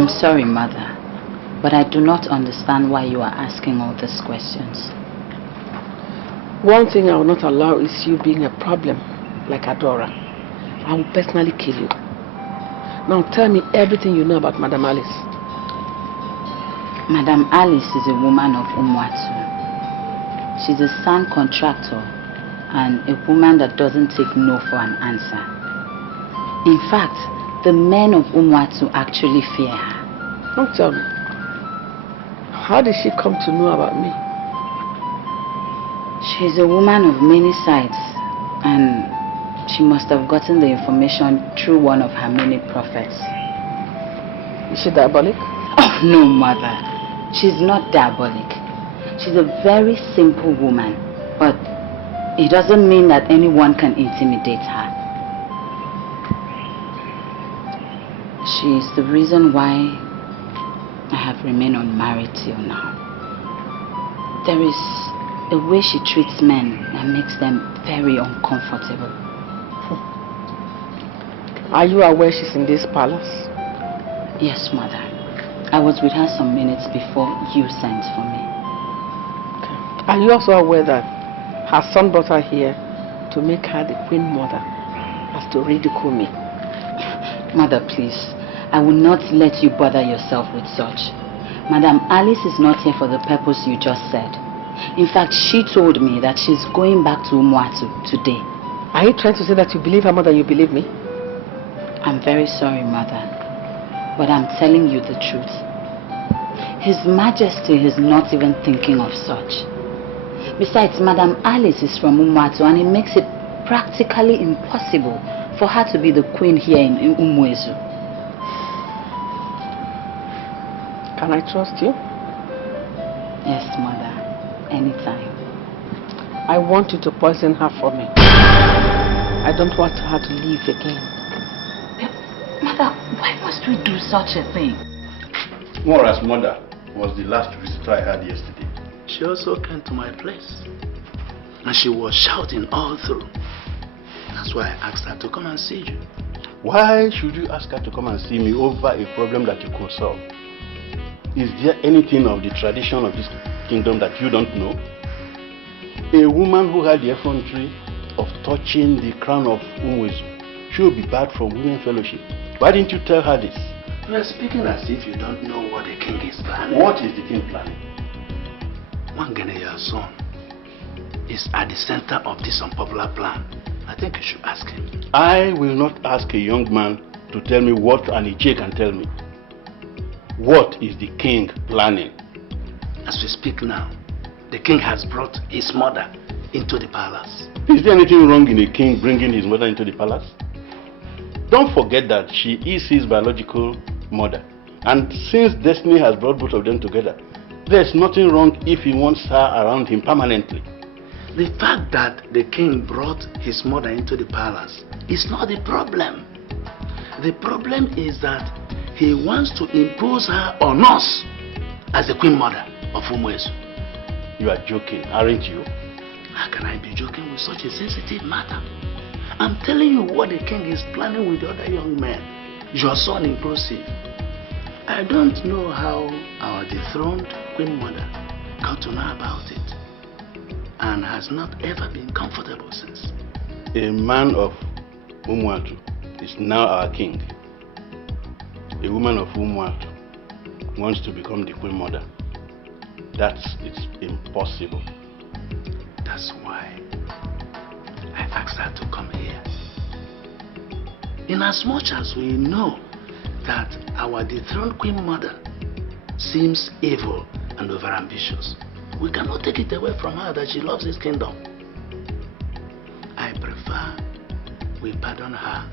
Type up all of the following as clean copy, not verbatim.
I'm sorry, Mother, but I do not understand why you are asking all these questions. One thing I will not allow is you being a problem like Adora. I will personally kill you. Now tell me everything you know about Madam Alice. Madam Alice is a woman of Umwatu. She's a sand contractor and a woman that doesn't take no for an answer. In fact, the men of Umwatu actually fear her. Don't tell me. How did she come to know about me? She's a woman of many sides, and she must have gotten the information through one of her many prophets. Is she diabolic? Oh no, Mother. She's not diabolic. She's a very simple woman, but it doesn't mean that anyone can intimidate her. She is the reason why I have remained unmarried till now. There is a way she treats men that makes them very uncomfortable. Are you aware she's in this palace? Yes, Mother. I was with her some minutes before you sent for me. Okay. Are you also aware that her son brought her here to make her the queen mother, as to ridicule me? Mother, please. I will not let you bother yourself with such. Madam Alice is not here for the purpose you just said. In fact, she told me that she's going back to Umwatu today. Are you trying to say that you believe her more than you believe me? I'm very sorry, Mother, but I'm telling you the truth. His Majesty is not even thinking of such. Besides, Madam Alice is from Umwatu, and it makes it practically impossible for her to be the queen here in Umwezu. Can I trust you? Yes, Mother. Anytime. I want you to poison her for me. I don't want her to leave again. Mother, why must we do such a thing? Mora's mother was the last visitor I had yesterday. She also came to my place. And she was shouting all through. That's why I asked her to come and see you. Why should you ask her to come and see me over a problem that you could solve? Is there anything of the tradition of this kingdom that you don't know? A woman who had the effrontery of touching the crown of Umwezu should be barred from women fellowship. Why didn't you tell her this? You are speaking as if you don't know what the king is planning. What is the king planning? Wangeneya's son is at the center of this unpopular plan. I think you should ask him. I will not ask a young man to tell me what an Iche can tell me. What is the king planning? As we speak now, the king has brought his mother into the palace. Is there anything wrong in a king bringing his mother into the palace? Don't forget that she is his biological mother. And since destiny has brought both of them together, there's nothing wrong if he wants her around him permanently. The fact that the king brought his mother into the palace is not the problem. The problem is that he wants to impose her on us as the queen mother of Umwezu. You are joking, aren't you? How can I be joking with such a sensitive matter? I'm telling you what the king is planning with the other young men. Your son impulsive. I don't know how our dethroned queen mother got to know about it and has not ever been comfortable since. A man of Umwatu is now our king. A woman of Umwatu wants to become the queen mother. It's impossible. That's why I asked her to come here. In as much as we know that our dethroned queen mother seems evil and overambitious, we cannot take it away from her that she loves this kingdom. I prefer we pardon her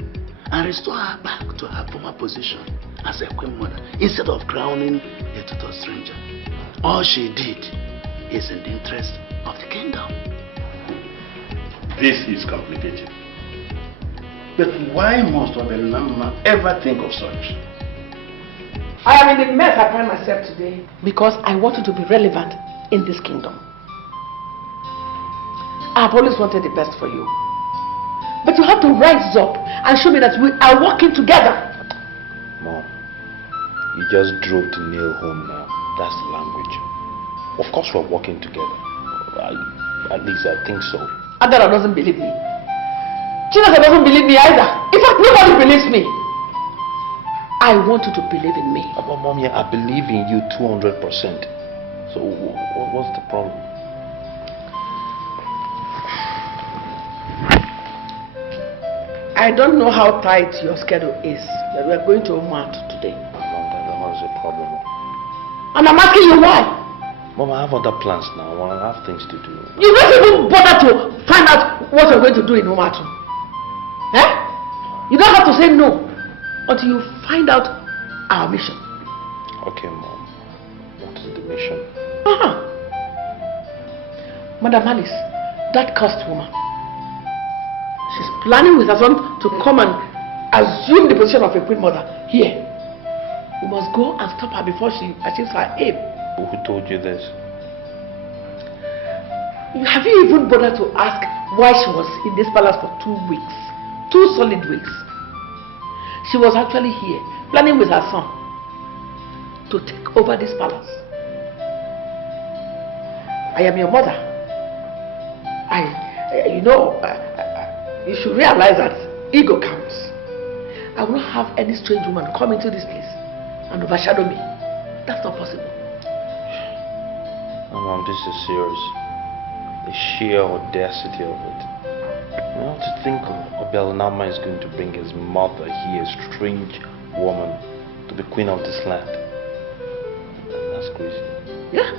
and restore her back to her former position as a queen mother instead of crowning a total stranger. All she did is in the interest of the kingdom. This is complicated. But why must Obelnama ever think of such? I am in the mess I find myself today because I want you to be relevant in this kingdom. I've always wanted the best for you. But you have to rise up and show me that we are working together. Mom, You just drove the nail home now. That's the language. Of course we're working together. At least I think so. Adara doesn't believe me. Chinasa doesn't believe me either. In fact, nobody believes me. I want you to believe in me. But Mommy, I believe in you 200%. So what's the problem? I don't know how tight your schedule is, but we are going to Omart today. Mom, that was a problem. And I'm asking you why. Mom, I have other plans now. I have things to do. You don't even bother to find out what you're going to do in Omart. Eh? You don't have to say no until you find out our mission. Okay, Mom. What is the mission? Madam Alice, that cursed woman. She's planning with her son to come and assume the position of a queen mother here. We must go and stop her before she achieves her aim. Who told you this? Have you even bothered to ask why she was in this palace for 2 weeks? 2 solid weeks. She was actually here, planning with her son to take over this palace. I am your mother. You should realize that ego counts. I will not have any strange woman come into this place and overshadow me. That's not possible. Oh, Mom, this is serious. The sheer audacity of it. You know, to think Obelanama is going to bring his mother here, a strange woman, to be queen of this land. That's crazy. Yeah,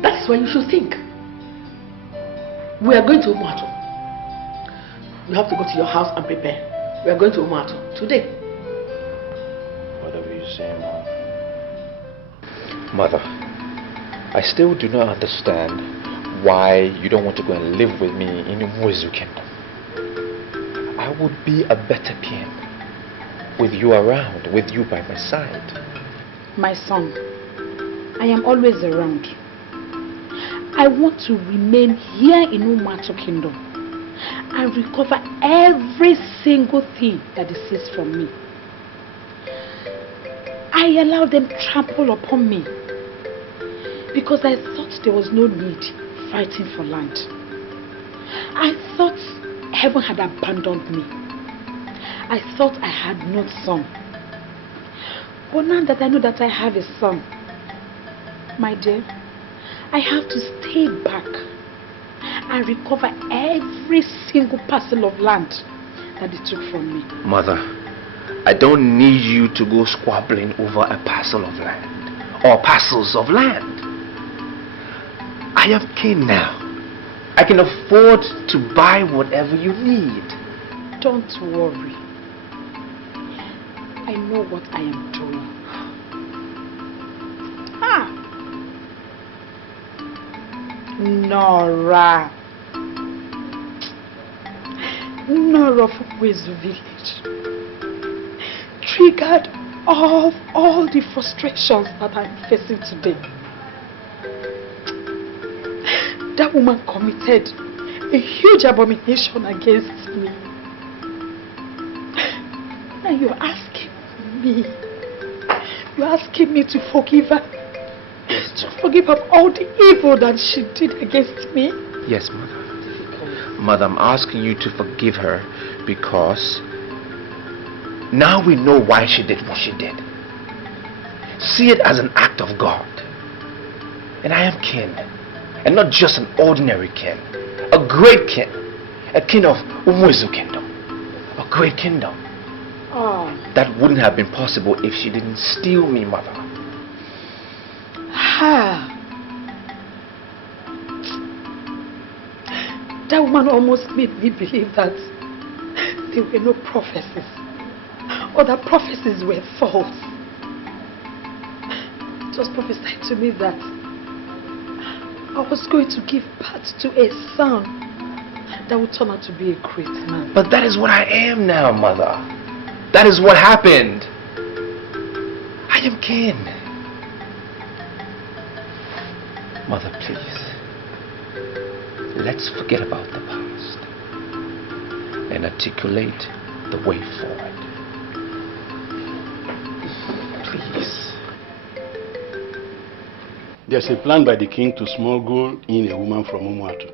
that is what you should think. We are going to Umuatu. You have to go to your house and prepare. We are going to Umuatu today. Whatever you say, Mom. Mother, I still do not understand why you don't want to go and live with me in Umuezu Kingdom. I would be a better king with you around, with you by my side. My son, I am always around. I want to remain here in Umuatu Kingdom and recover every single thing that is seized from me. I allowed them trample upon me because I thought there was no need fighting for land. I thought heaven had abandoned me. I thought I had no son. But now that I know that I have a son, my dear, I have to stay back and recover every single parcel of land that they took from me. Mother, I don't need you to go squabbling over a parcel of land or parcels of land. I have kin now. I can afford to buy whatever you need. Don't worry. I know what I am doing. Nora from Wezu village triggered all the frustrations that I'm facing today. That woman committed a huge abomination against me. And you're asking me to forgive her? To forgive her all the evil that she did against me? Yes, Mother. Mother, I'm asking you to forgive her because now we know why she did what she did. See it as an act of God. And I am king. And not just an ordinary king. A great king. A king of Umuezu Kingdom. A great kingdom. Oh. That wouldn't have been possible if she didn't steal me, Mother. That woman almost made me believe that there were no prophecies, or that prophecies were false. It was prophesied to me that I was going to give birth to a son that would turn out to be a great man. But that is what I am now, Mother. That is what happened. I am king. Mother, please. Let's forget about the past and articulate the way forward. Please. There's a plan by the king to smuggle in a woman from Umuatu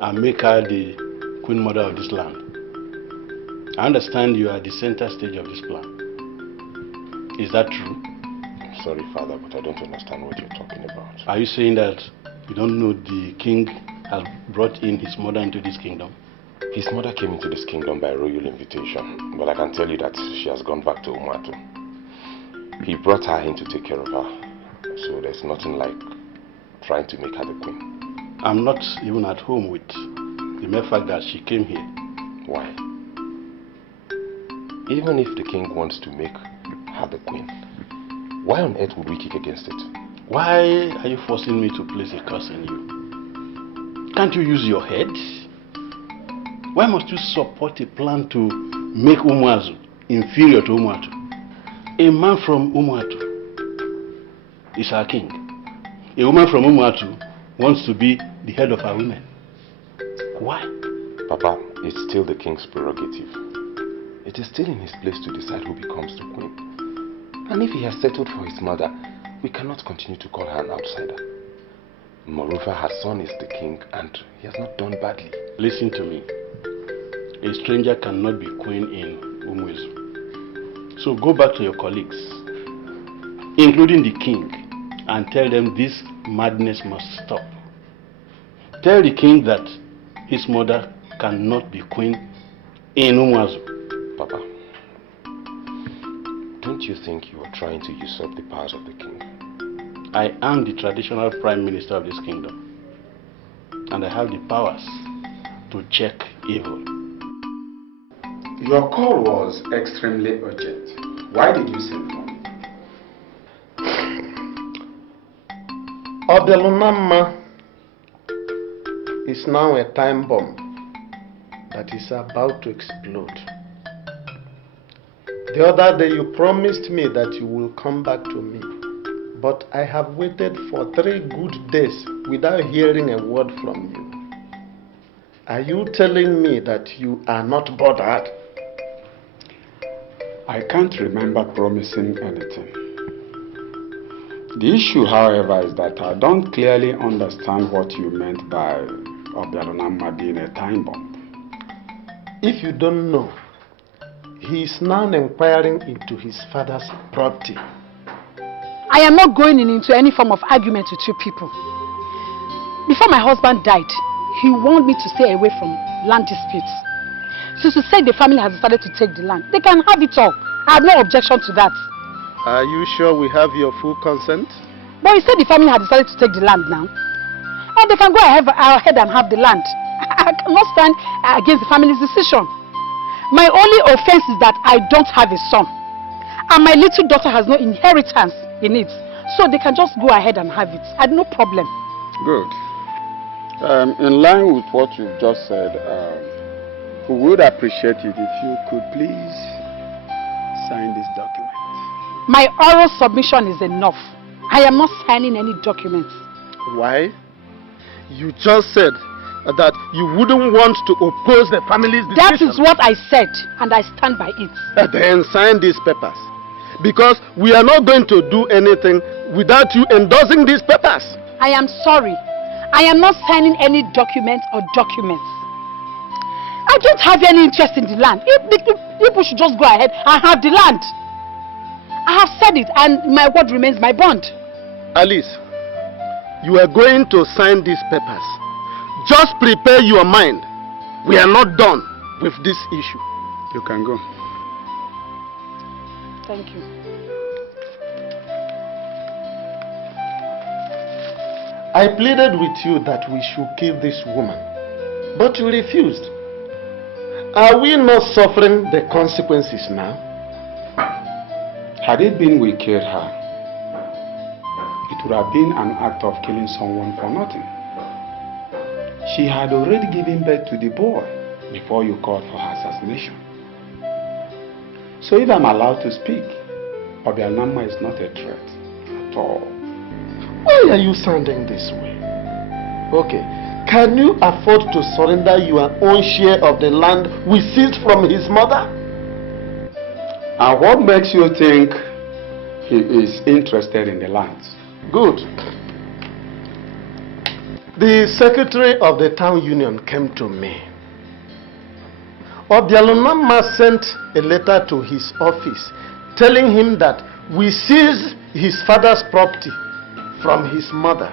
and make her the queen mother of this land. I understand you are at the center stage of this plan. Is that true? I'm sorry, Father, but I don't understand what you're talking about. Are you saying that you don't know the king has brought in his mother into this kingdom? His mother came into this kingdom by royal invitation, but I can tell you that she has gone back to Umuatu. He brought her in to take care of her, so there's nothing like trying to make her the queen. I'm not even at home with the mere fact that she came here. Why? Even if the king wants to make her the queen, why on earth would we kick against it? Why are you forcing me to place a curse in you? Can't you use your head? Why must you support a plan to make Umuazu inferior to Umuatu? A man from Umuatu is our king. A woman from Umuatu wants to be the head of our women. Why? Papa, it's still the king's prerogative. It is still in his place to decide who becomes the queen. And if he has settled for his mother, we cannot continue to call her an outsider. Moreover, her son is the king and he has not done badly. Listen to me. A stranger cannot be queen in Umuezu. So go back to your colleagues, including the king, and tell them this madness must stop. Tell the king that his mother cannot be queen in Umuezu. Papa, don't you think you are trying to usurp the powers of the king? I am the traditional prime minister of this kingdom, and I have the powers to check evil. Your call was extremely urgent. Why did you send for me? Obelunama is now a time bomb that is about to explode. The other day you promised me that you will come back to me, but I have waited for 3 good days without hearing a word from you. Are you telling me that you are not bothered? I can't remember promising anything. The issue, however, is that I don't clearly understand what you meant by Obialonama being a time bomb. If you don't know, he is now inquiring into his father's property. I am not going into any form of argument with you people. Before my husband died, he warned me to stay away from land disputes. Since you said the family has decided to take the land, they can have it all. I have no objection to that. Are you sure we have your full consent? But you said the family had decided to take the land now. And they can go ahead and have the land. I cannot stand against the family's decision. My only offense is that I don't have a son. And my little daughter has no inheritance in it. So they can just go ahead and have it. I have no problem. Good. In line with what you've just said, we would appreciate it if you could please sign this document. My oral submission is enough. I am not signing any documents. Why? You just said that you wouldn't want to oppose the family's decision. That is what I said, and I stand by it. Then sign these papers. Because we are not going to do anything without you endorsing these papers. I am sorry. I am not signing any document or documents. I don't have any interest in the land. People should just go ahead and have the land. I have said it, and my word remains my bond. Alice, you are going to sign these papers. Just prepare your mind. We are not done with this issue. You can go. Thank you. I pleaded with you that we should kill this woman, but you refused. Are we not suffering the consequences now? Had it been we killed her, it would have been an act of killing someone for nothing. She had already given birth to the boy before you called for her assassination. So if I'm allowed to speak, Obialonama is not a threat at all. Why are you sounding this way? Okay, can you afford to surrender your own share of the land we seized from his mother? And what makes you think he is interested in the lands? Good. The secretary of the town union came to me. Obialonama sent a letter to his office telling him that we seized his father's property from his mother.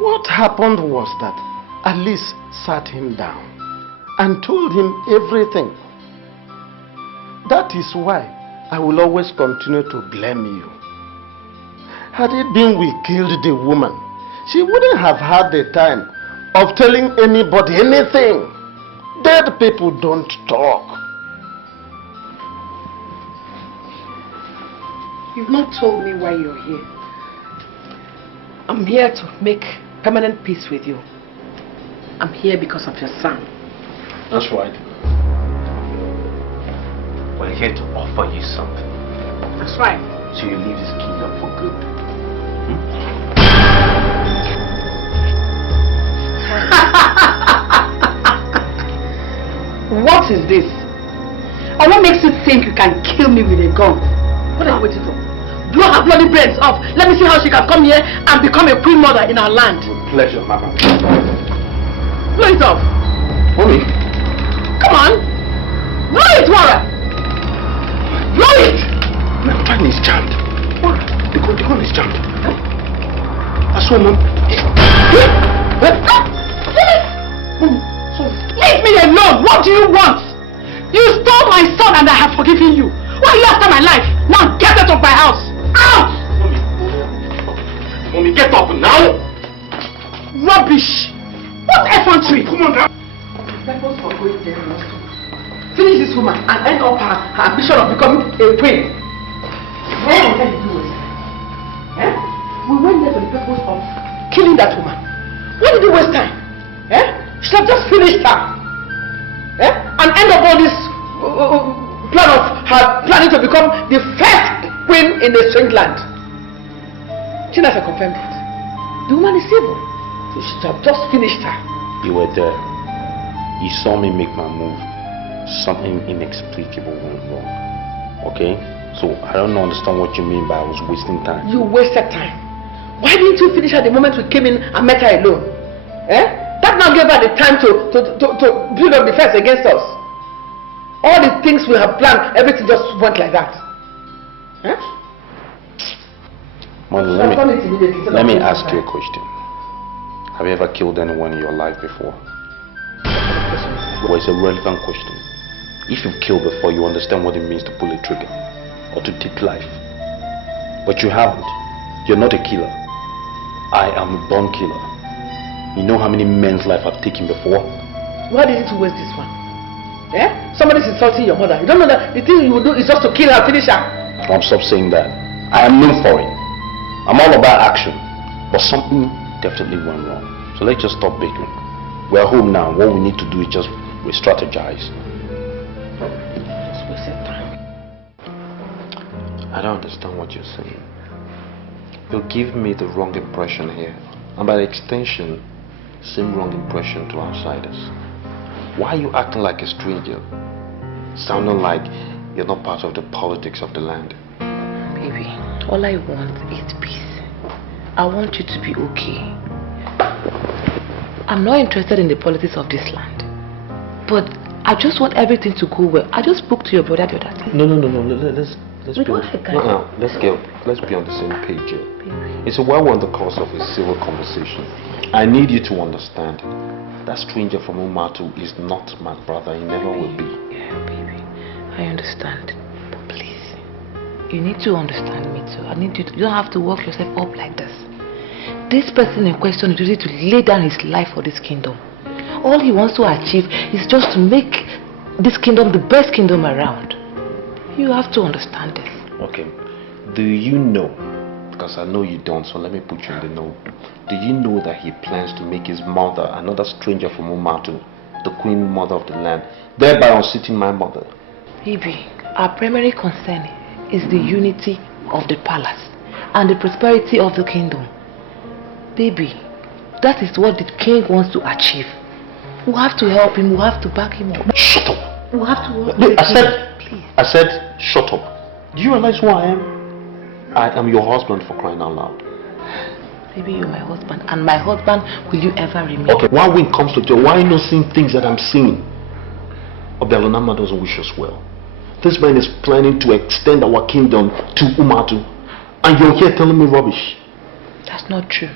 What happened was that Alice sat him down and told him everything. That is why I will always continue to blame you. Had it been we killed the woman, she wouldn't have had the time of telling anybody anything. Dead people don't talk. You've not told me why you're here. I'm here to make permanent peace with you. I'm here because of your son. That's right. We're here to offer you something. That's right. So you leave this kingdom for good. What is this? And what makes you think you can kill me with a gun? What are you waiting for? Blow her bloody brains off. Let me see how she can come here and become a queen mother in our land. With pleasure, Mama. Blow it off. Mommy. Come on. Blow it, Wara. Blow it. My gun is jammed. What? The gun is jammed. I saw Mom. Leave me alone. What do you want? You stole my son and I have forgiven you. Why are you after my life? Now get out of my house. Out! Mommy, get up now. Rubbish. What effrontery? Come on now. Purpose for going there was to finish this woman and end up her ambition of becoming a queen. What did you do? Eh? We went there for the purpose of killing that woman. Why did you waste time? Eh? You should have just finished her. Eh? And end up all this plan of her planning to become the first queen in a strange land. Chinasa confirmed it. The woman is evil. So you should have just finished her. You were there. You saw me make my move. Something inexplicable went wrong. Okay? So I don't understand what you mean by I was wasting time. You wasted time. Why didn't you finish her the moment we came in and met her alone? Eh? That now gave her the time to build up defense against us. All the things we have planned, everything just went like that. Eh? Mother, let me ask you a question. Have you ever killed anyone in your life before? Well, it's a relevant question. If you've killed before, you understand what it means to pull a trigger or to take life. But you haven't. You're not a killer. I am a born killer. You know how many men's life I've taken before? Why didn't you waste this one? Eh? Somebody's insulting your mother. You don't know that the thing you will do is just to kill her, finish her. Stop saying that. I am known for it. I'm all about action. But something definitely went wrong. So let's just stop bickering. We're home now. What we need to do is just re-strategize. Just wasted time. I don't understand what you're saying. You give me the wrong impression here. And by extension, same wrong impression to outsiders. Why are you acting like a stranger? Sounding like you're not part of the politics of the land. Baby, all I want is peace. I want you to be okay. I'm not interested in the politics of this land. But I just want everything to go well. I just spoke to your brother the other day. No. Let's be on the same page here. It's a while we're in the course of a civil conversation. I need you to understand. That stranger from Umatu is not my brother. He never will be. Yeah, baby. I understand. But please, you need to understand me too. I need you to, you don't have to work yourself up like this. This person in question is ready to lay down his life for this kingdom. All he wants to achieve is just to make this kingdom the best kingdom around. You have to understand this. Okay. Do you know, because I know you don't, so let me put you in the know. Do you know that he plans to make his mother, another stranger from Umatu, the queen mother of the land, thereby unseating my mother? Baby, our primary concern is the unity of the palace and the prosperity of the kingdom. Baby, that is what the king wants to achieve. We have to help him, we have to back him up. Shut up! We have to work Look, with him. Please. I said, shut up. Do you realize who I am? I am your husband, for crying out loud. Baby, you're my husband, and my husband will you ever remain. Okay, why when it comes to joy, why not seeing things that I'm seeing? Obialonama doesn't wish us well. This man is planning to extend our kingdom to Umatu, and you're here telling me rubbish. That's not true.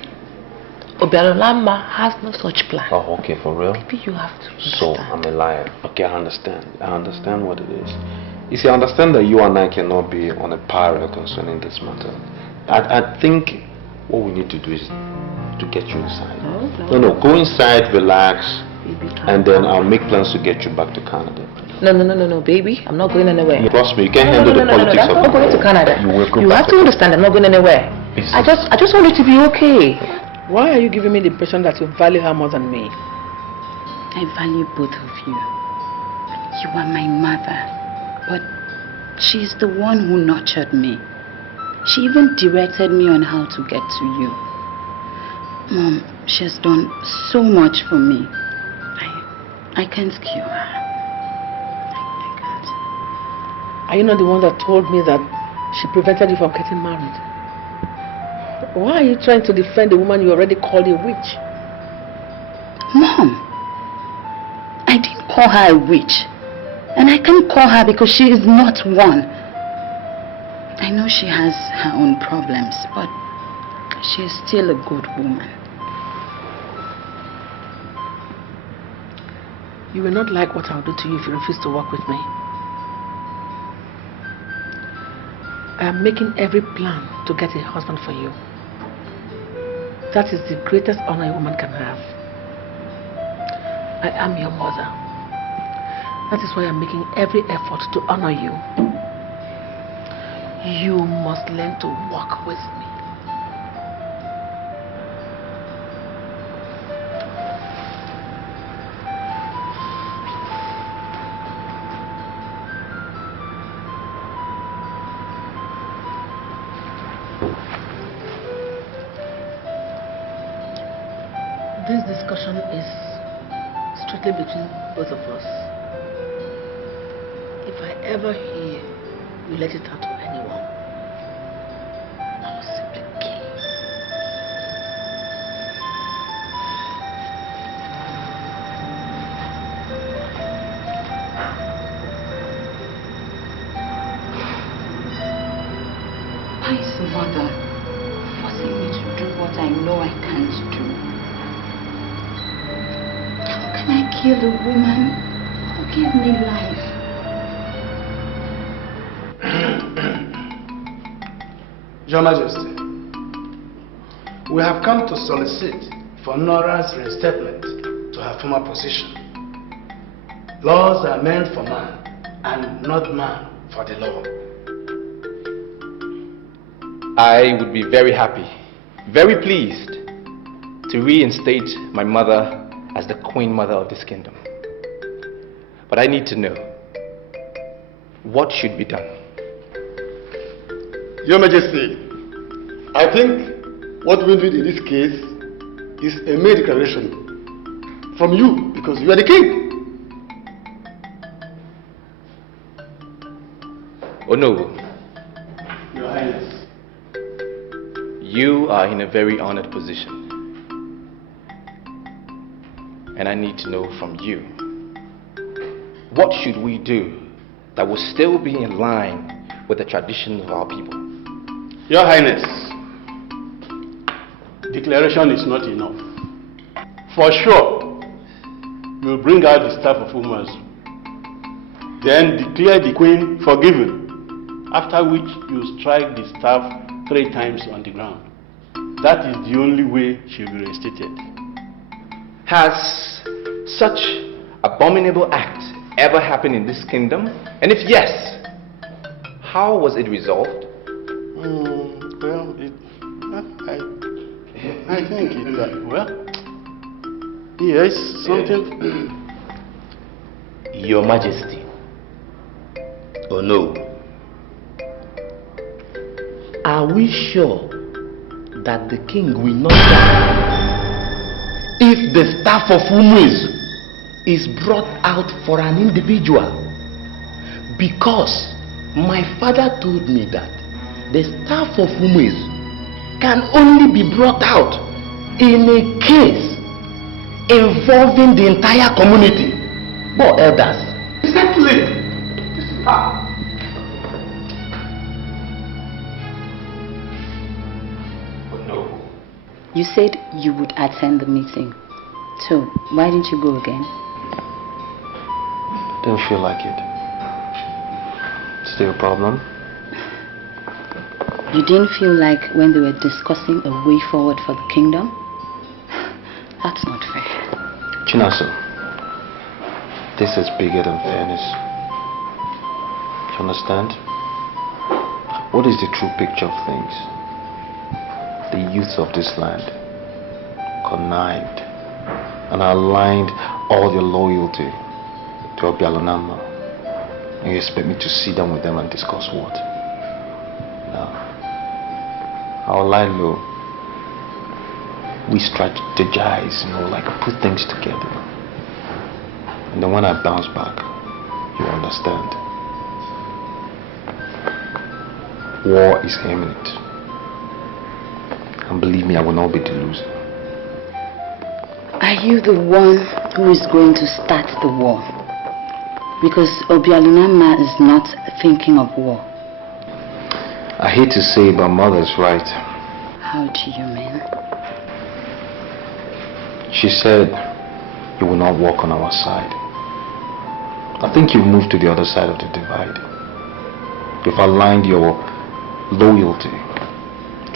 Obialonama has no such plan. Oh, okay, for real? Baby, you have to understand. So, I'm a liar. Okay, I understand. I understand what it is. You see, I understand that you and I cannot be on a par concerning this matter. I think what we need to do is to get you inside. No, go inside, relax, baby, and then I'll make plans to get you back to Canada. No, baby. I'm not going anywhere. Trust me, you can't handle the politics of it. I'm not going to Canada. You have to understand I'm not going anywhere. I just want you to be okay. Why are you giving me the impression that you value her more than me? I value both of you. You are my mother, but she's the one who nurtured me. She even directed me on how to get to you. Mom, she has done so much for me. I can't kill her. I can't. Are you not the one that told me that she prevented you from getting married? Why are you trying to defend the woman you already called a witch? Mom, I didn't call her a witch. And I can't call her because she is not one. I know she has her own problems, but she is still a good woman. You will not like what I'll do to you if you refuse to work with me. I am making every plan to get a husband for you. That is the greatest honor a woman can have. I am your mother. That is why I'm making every effort to honor you. You must learn to walk with me. This discussion is strictly between both of us. If I ever hear you let it out to anyone, I will simply kill you. Why is mother forcing me to do what I know I can't do? How can I kill a woman who gave me life? Your Majesty, we have come to solicit for Nora's reinstatement to her former position. Laws are meant for man, and not man for the law. I would be very happy, very pleased to reinstate my mother as the queen mother of this kingdom. But I need to know, what should be done? Your Majesty, I think what we do in this case is a mere declaration from you because you are the king. Oh no. Your Highness. You are in a very honored position. And I need to know from you, what should we do that will still be in line with the tradition of our people? Your Highness, declaration is not enough. For sure, you'll bring out the staff of Umazu, then declare the queen forgiven, after which you strike the staff 3 times on the ground. That is the only way she will be reinstated. Has such abominable act ever happened in this kingdom? And if yes, how was it resolved? Well, I think it, well, yes, something. Your Majesty. Oh no. Are we sure that the king will not die if the staff of Umuizu is brought out for an individual? Because my father told me that the staff of Umuizu can only be brought out in a case involving the entire community or elders. Exactly. You said you would attend the meeting. So, why didn't you go again? Didn't feel like it. Still a problem? You didn't feel like when they were discussing a way forward for the kingdom? That's not fair. Chinaso, this is bigger than fairness. You understand? What is the true picture of things? The youth of this land connived and aligned all their loyalty to Obialonama. And you expect me to sit down with them and discuss what? No. I'll lie low. We strategize, like put things together. And then when I bounce back, you understand. War is imminent. And believe me, I will not be the loser. Are you the one who is going to start the war? Because Obialunama is not thinking of war. I hate to say it, but mother's right. How do you mean? She said you will not walk on our side. I think you've moved to the other side of the divide. You've aligned your loyalty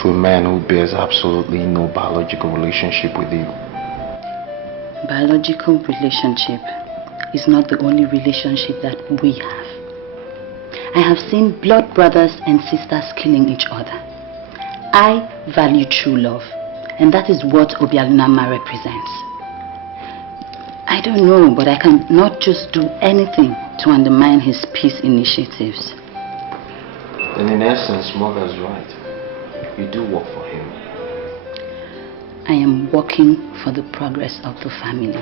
to a man who bears absolutely no biological relationship with you. Biological relationship is not the only relationship that we have. I have seen blood brothers and sisters killing each other. I value true love, and that is what Obialunama represents. I don't know, but I cannot just do anything to undermine his peace initiatives. And in essence, mother's right. You do work for him. I am working for the progress of the family,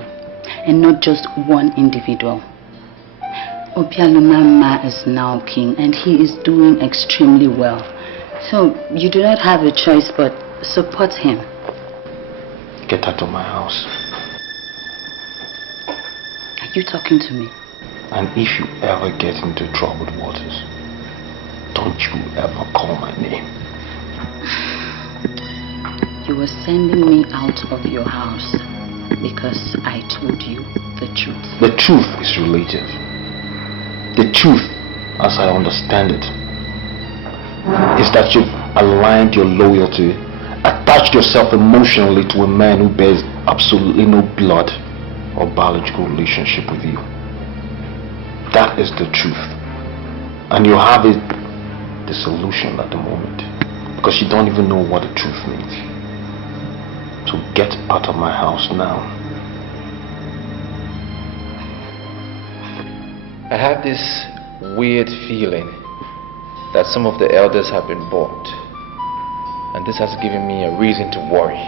and not just one individual. Obialunama is now king, and he is doing extremely well. So you do not have a choice but support him. Get out of my house. Are you talking to me? And if you ever get into troubled waters, don't you ever call my name. You were sending me out of your house because I told you the truth. The truth is relative. The truth, as I understand it, is that you've aligned your loyalty, attached yourself emotionally to a man who bears absolutely no blood or biological relationship with you. That is the truth. And you have it, the solution at the moment, because you don't even know what the truth means. So get out of my house now. I have this weird feeling that some of the elders have been bought, and this has given me a reason to worry.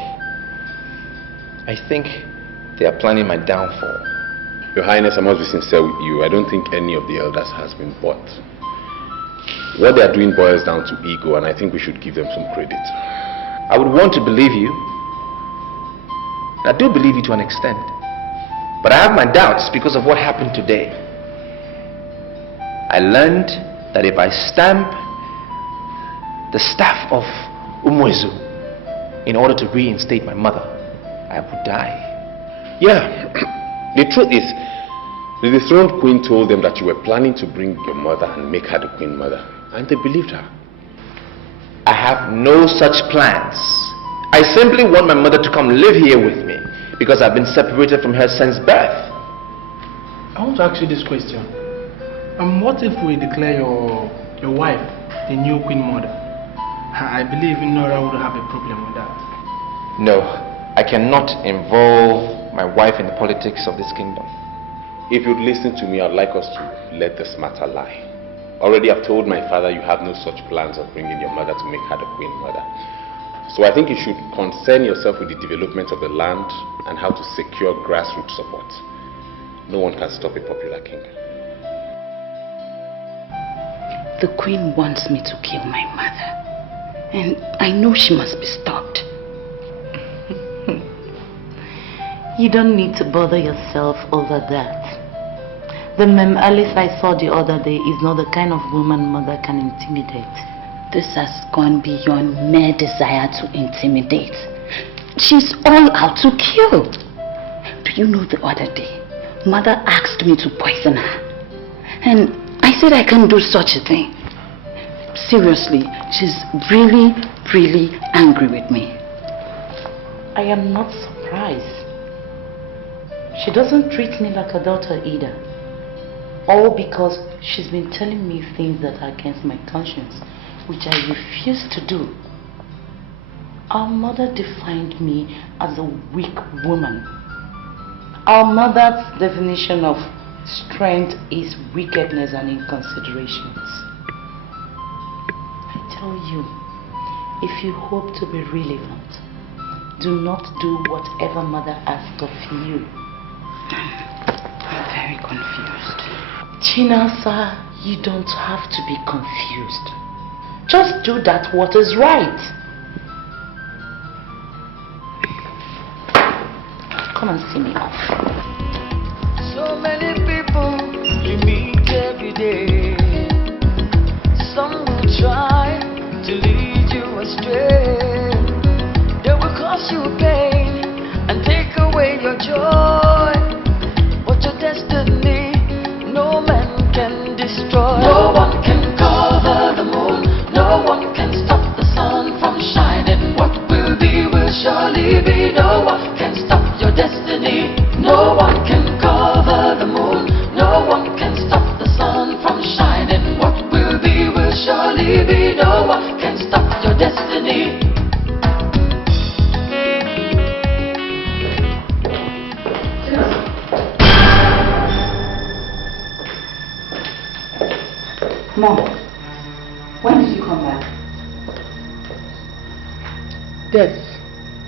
I think they are planning my downfall. Your Highness, I must be sincere with you. I don't think any of the elders has been bought. What they are doing boils down to ego, and I think we should give them some credit. I would want to believe you. I do believe you to an extent, but I have my doubts because of what happened today. I learned that if I stamp the staff of Umuezu in order to reinstate my mother, I would die. Yeah, the truth is, the dethroned queen told them that you were planning to bring your mother and make her the queen mother, and they believed her. I have no such plans. I simply want my mother to come live here with me because I've been separated from her since birth. I want to ask you this question. What if we declare your wife the new queen mother? I believe Nora would have a problem with that. No, I cannot involve my wife in the politics of this kingdom. If you'd listen to me, I'd like us to let this matter lie. Already I've told my father you have no such plans of bringing your mother to make her the queen mother. So I think you should concern yourself with the development of the land and how to secure grassroots support. No one can stop a popular king. The queen wants me to kill my mother. And I know she must be stopped. You don't need to bother yourself over that. The Mem Alice I saw the other day is not the kind of woman mother can intimidate. This has gone beyond mere desire to intimidate. She's all out to kill. Do you know the other day, mother asked me to poison her. And I said I can't do such a thing. Seriously, she's really, really angry with me. I am not surprised. She doesn't treat me like a daughter either. All because she's been telling me things that are against my conscience, which I refuse to do. Our mother defined me as a weak woman. Our mother's definition of strength is wickedness and inconsiderations. I tell you, if you hope to be relevant, do not do whatever mother asks of you. I'm very confused. Chinasa, you don't have to be confused. Just do that what is right. Come and see me off. So many people you meet every day. Some will try to lead you astray. They will cause you pain and take away your joy. But your destiny, no man can destroy. No one can cover the moon. No one can stop the sun from shining. What will be will surely be. No one can stop your destiny. No one can cover the moon. No one can stop the sun from shining. What will be will surely be. No one can stop your destiny. Mom, when did you come back? This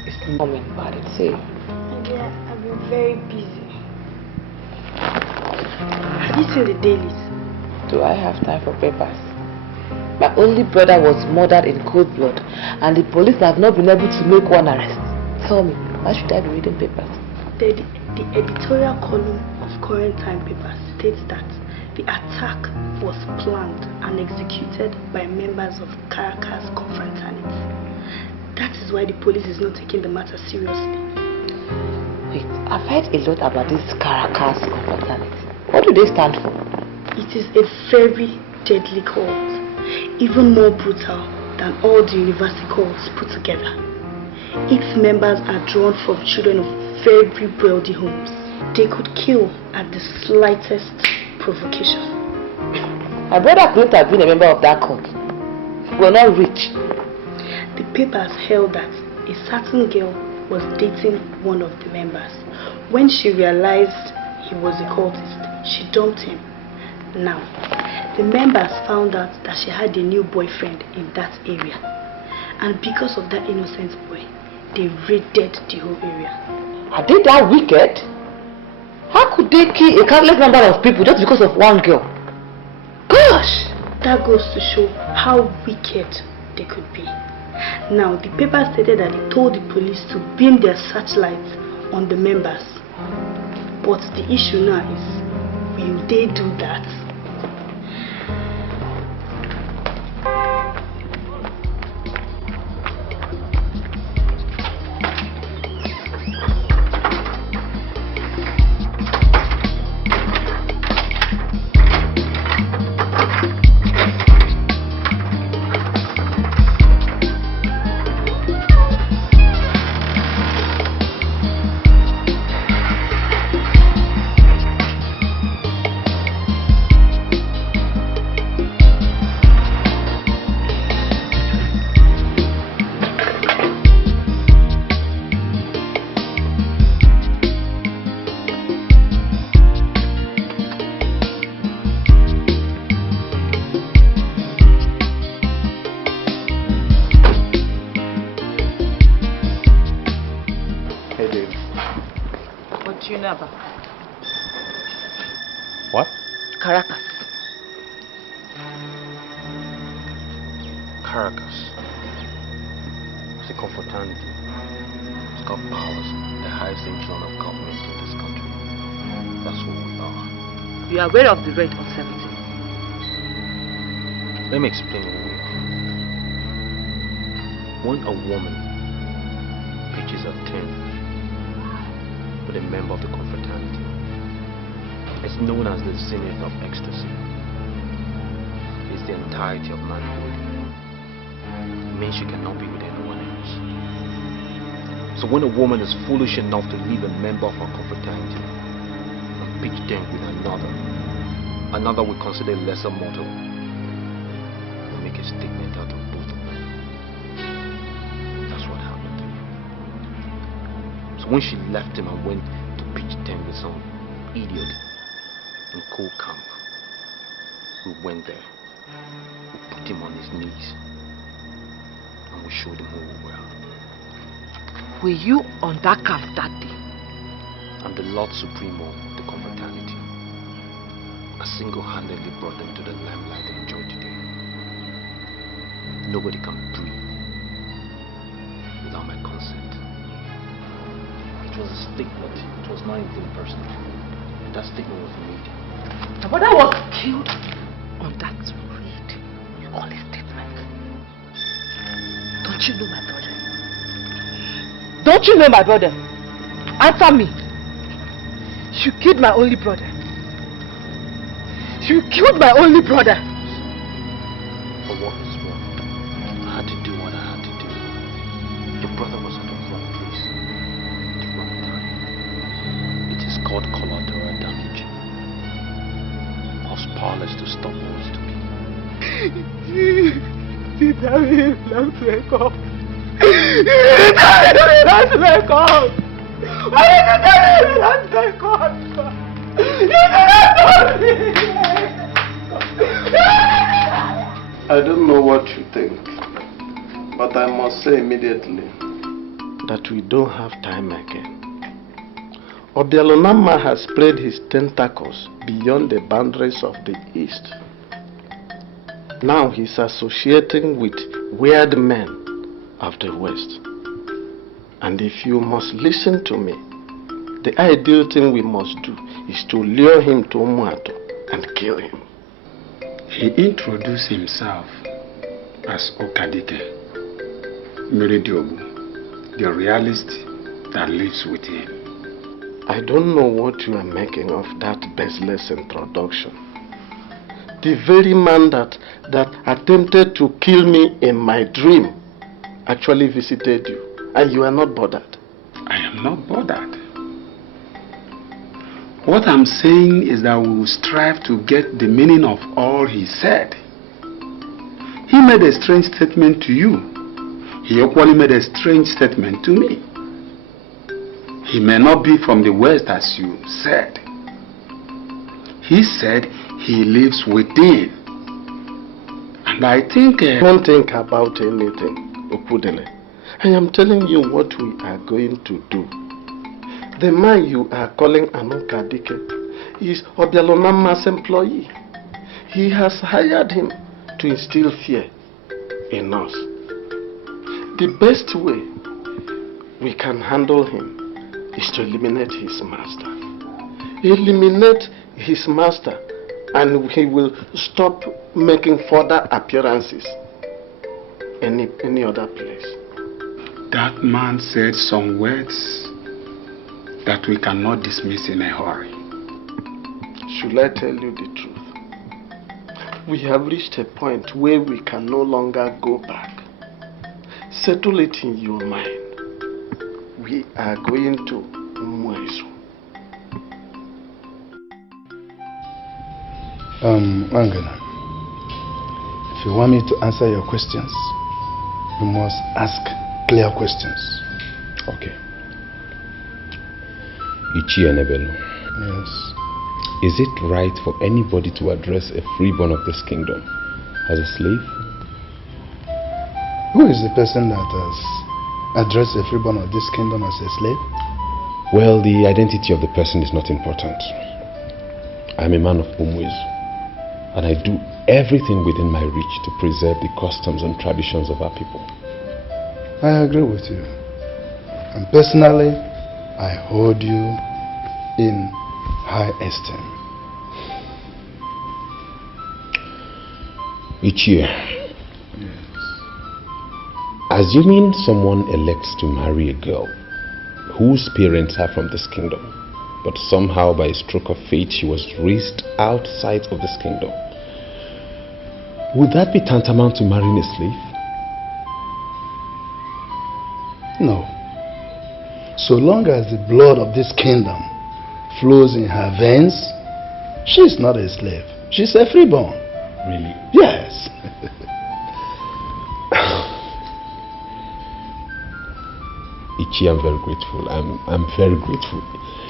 is the moment, but it's safe. Yeah, I've been very busy. Have you seen the dailies? Do I have time for papers? My only brother was murdered in cold blood, and the police have not been able to make one arrest. Tell me, why should I be reading papers? The editorial column of current time papers states that the attack was planned and executed by members of Caracas Confronting. That is why the police is not taking the matter seriously. Wait, I've heard a lot about this Caracas Confronting. What do they stand for? It is a very deadly cult, even more brutal than all the university cults put together. Its members are drawn from children of very wealthy homes. They could kill at the slightest provocation. My brother couldn't have been a member of that cult. We're not rich. The papers held that a certain girl was dating one of the members. When she realized he was a cultist, she dumped him. Now, the members found out that she had a new boyfriend in that area. And because of that innocent boy, they raided the whole area. Are they that wicked? How could they kill a countless number of people just because of one girl? Gosh! That goes to show how wicked they could be. Now, the paper stated that they told the police to beam their searchlights on the members. But the issue now is, will they do that? What? Caracas. Caracas. the Confronting. It's got powers, the highest echelon of government in this country. That's what we are. You are aware of the rate of 70. Let me explain what we are. When a woman pitches a tent with a member of the Confronting, it's known as the zenith of ecstasy. It's the entirety of manhood. It means she cannot be with anyone else. So when a woman is foolish enough to leave a member of her Confronting and pitch tent with another we consider lesser mortal, will make a statement out of both of them. That's what happened. So when she left him and went to pitch tent with some idiot in cool camp, we went there, we put him on his knees, and we showed him who we were. Were you on that camp that day? I'm the Lord Supremo of the Confraternity. I single-handedly brought them to the limelight they enjoy today. Nobody can breathe without my consent. It was a statement. It was not anything personal. That statement was made. My brother was killed on that read. You call it statement. Don't you know my brother? Don't you know my brother? Answer me. You killed my only brother. You killed my only brother. For what is wrong? I had to do what I had to do. Your brother was at the wrong place, the wrong time. It is called collateral damage. I was powerless to stop what was to be. You tell me not to wake up. You tell me not to wake up. Why did you tell me not to wake up? You did not tell me. I don't know what you think, but I must say immediately that we don't have time again. Obialonama has spread his tentacles beyond the boundaries of the East. Now he's associating with weird men of the West. And if you must listen to me, the ideal thing we must do is to lure him to Umuato and kill him. He introduced himself as Okadike, Merediobu, the realist that lives with him. I don't know what you are making of that baseless introduction. The very man that attempted to kill me in my dream actually visited you, and you are not bothered. I am not bothered. What I'm saying is that we will strive to get the meaning of all he said. He made a strange statement to you. He equally made a strange statement to me. He may not be from the West as you said. He said he lives within. And I think... Don't think about anything, Okudele. I am telling you what we are going to do. The man you are calling Anokadike is Obialonama's employee. He has hired him to instill fear in us. The best way we can handle him is to eliminate his master. Eliminate his master and he will stop making further appearances any other place. That man said some words that we cannot dismiss in a hurry. Should I tell you the truth? We have reached a point where we can no longer go back. Settle it in your mind. We are going to Mwezu. Angela, if you want me to answer your questions, you must ask clear questions. Okay. Ichi Enebelu. Yes. Is it right for anybody to address a freeborn of this kingdom as a slave? Who is the person that has addressed a freeborn of this kingdom as a slave? Well, the identity of the person is not important. I'm a man of Umwezu, and I do everything within my reach to preserve the customs and traditions of our people. I agree with you. And personally, I hold you in high esteem. Each year. Assuming someone elects to marry a girl whose parents are from this kingdom, but somehow by a stroke of fate she was raised outside of this kingdom, would that be tantamount to marrying a slave? No. So long as the blood of this kingdom flows in her veins, she's not a slave. She's a freeborn. Really? Yes. Ichi, I'm very grateful. I'm very grateful.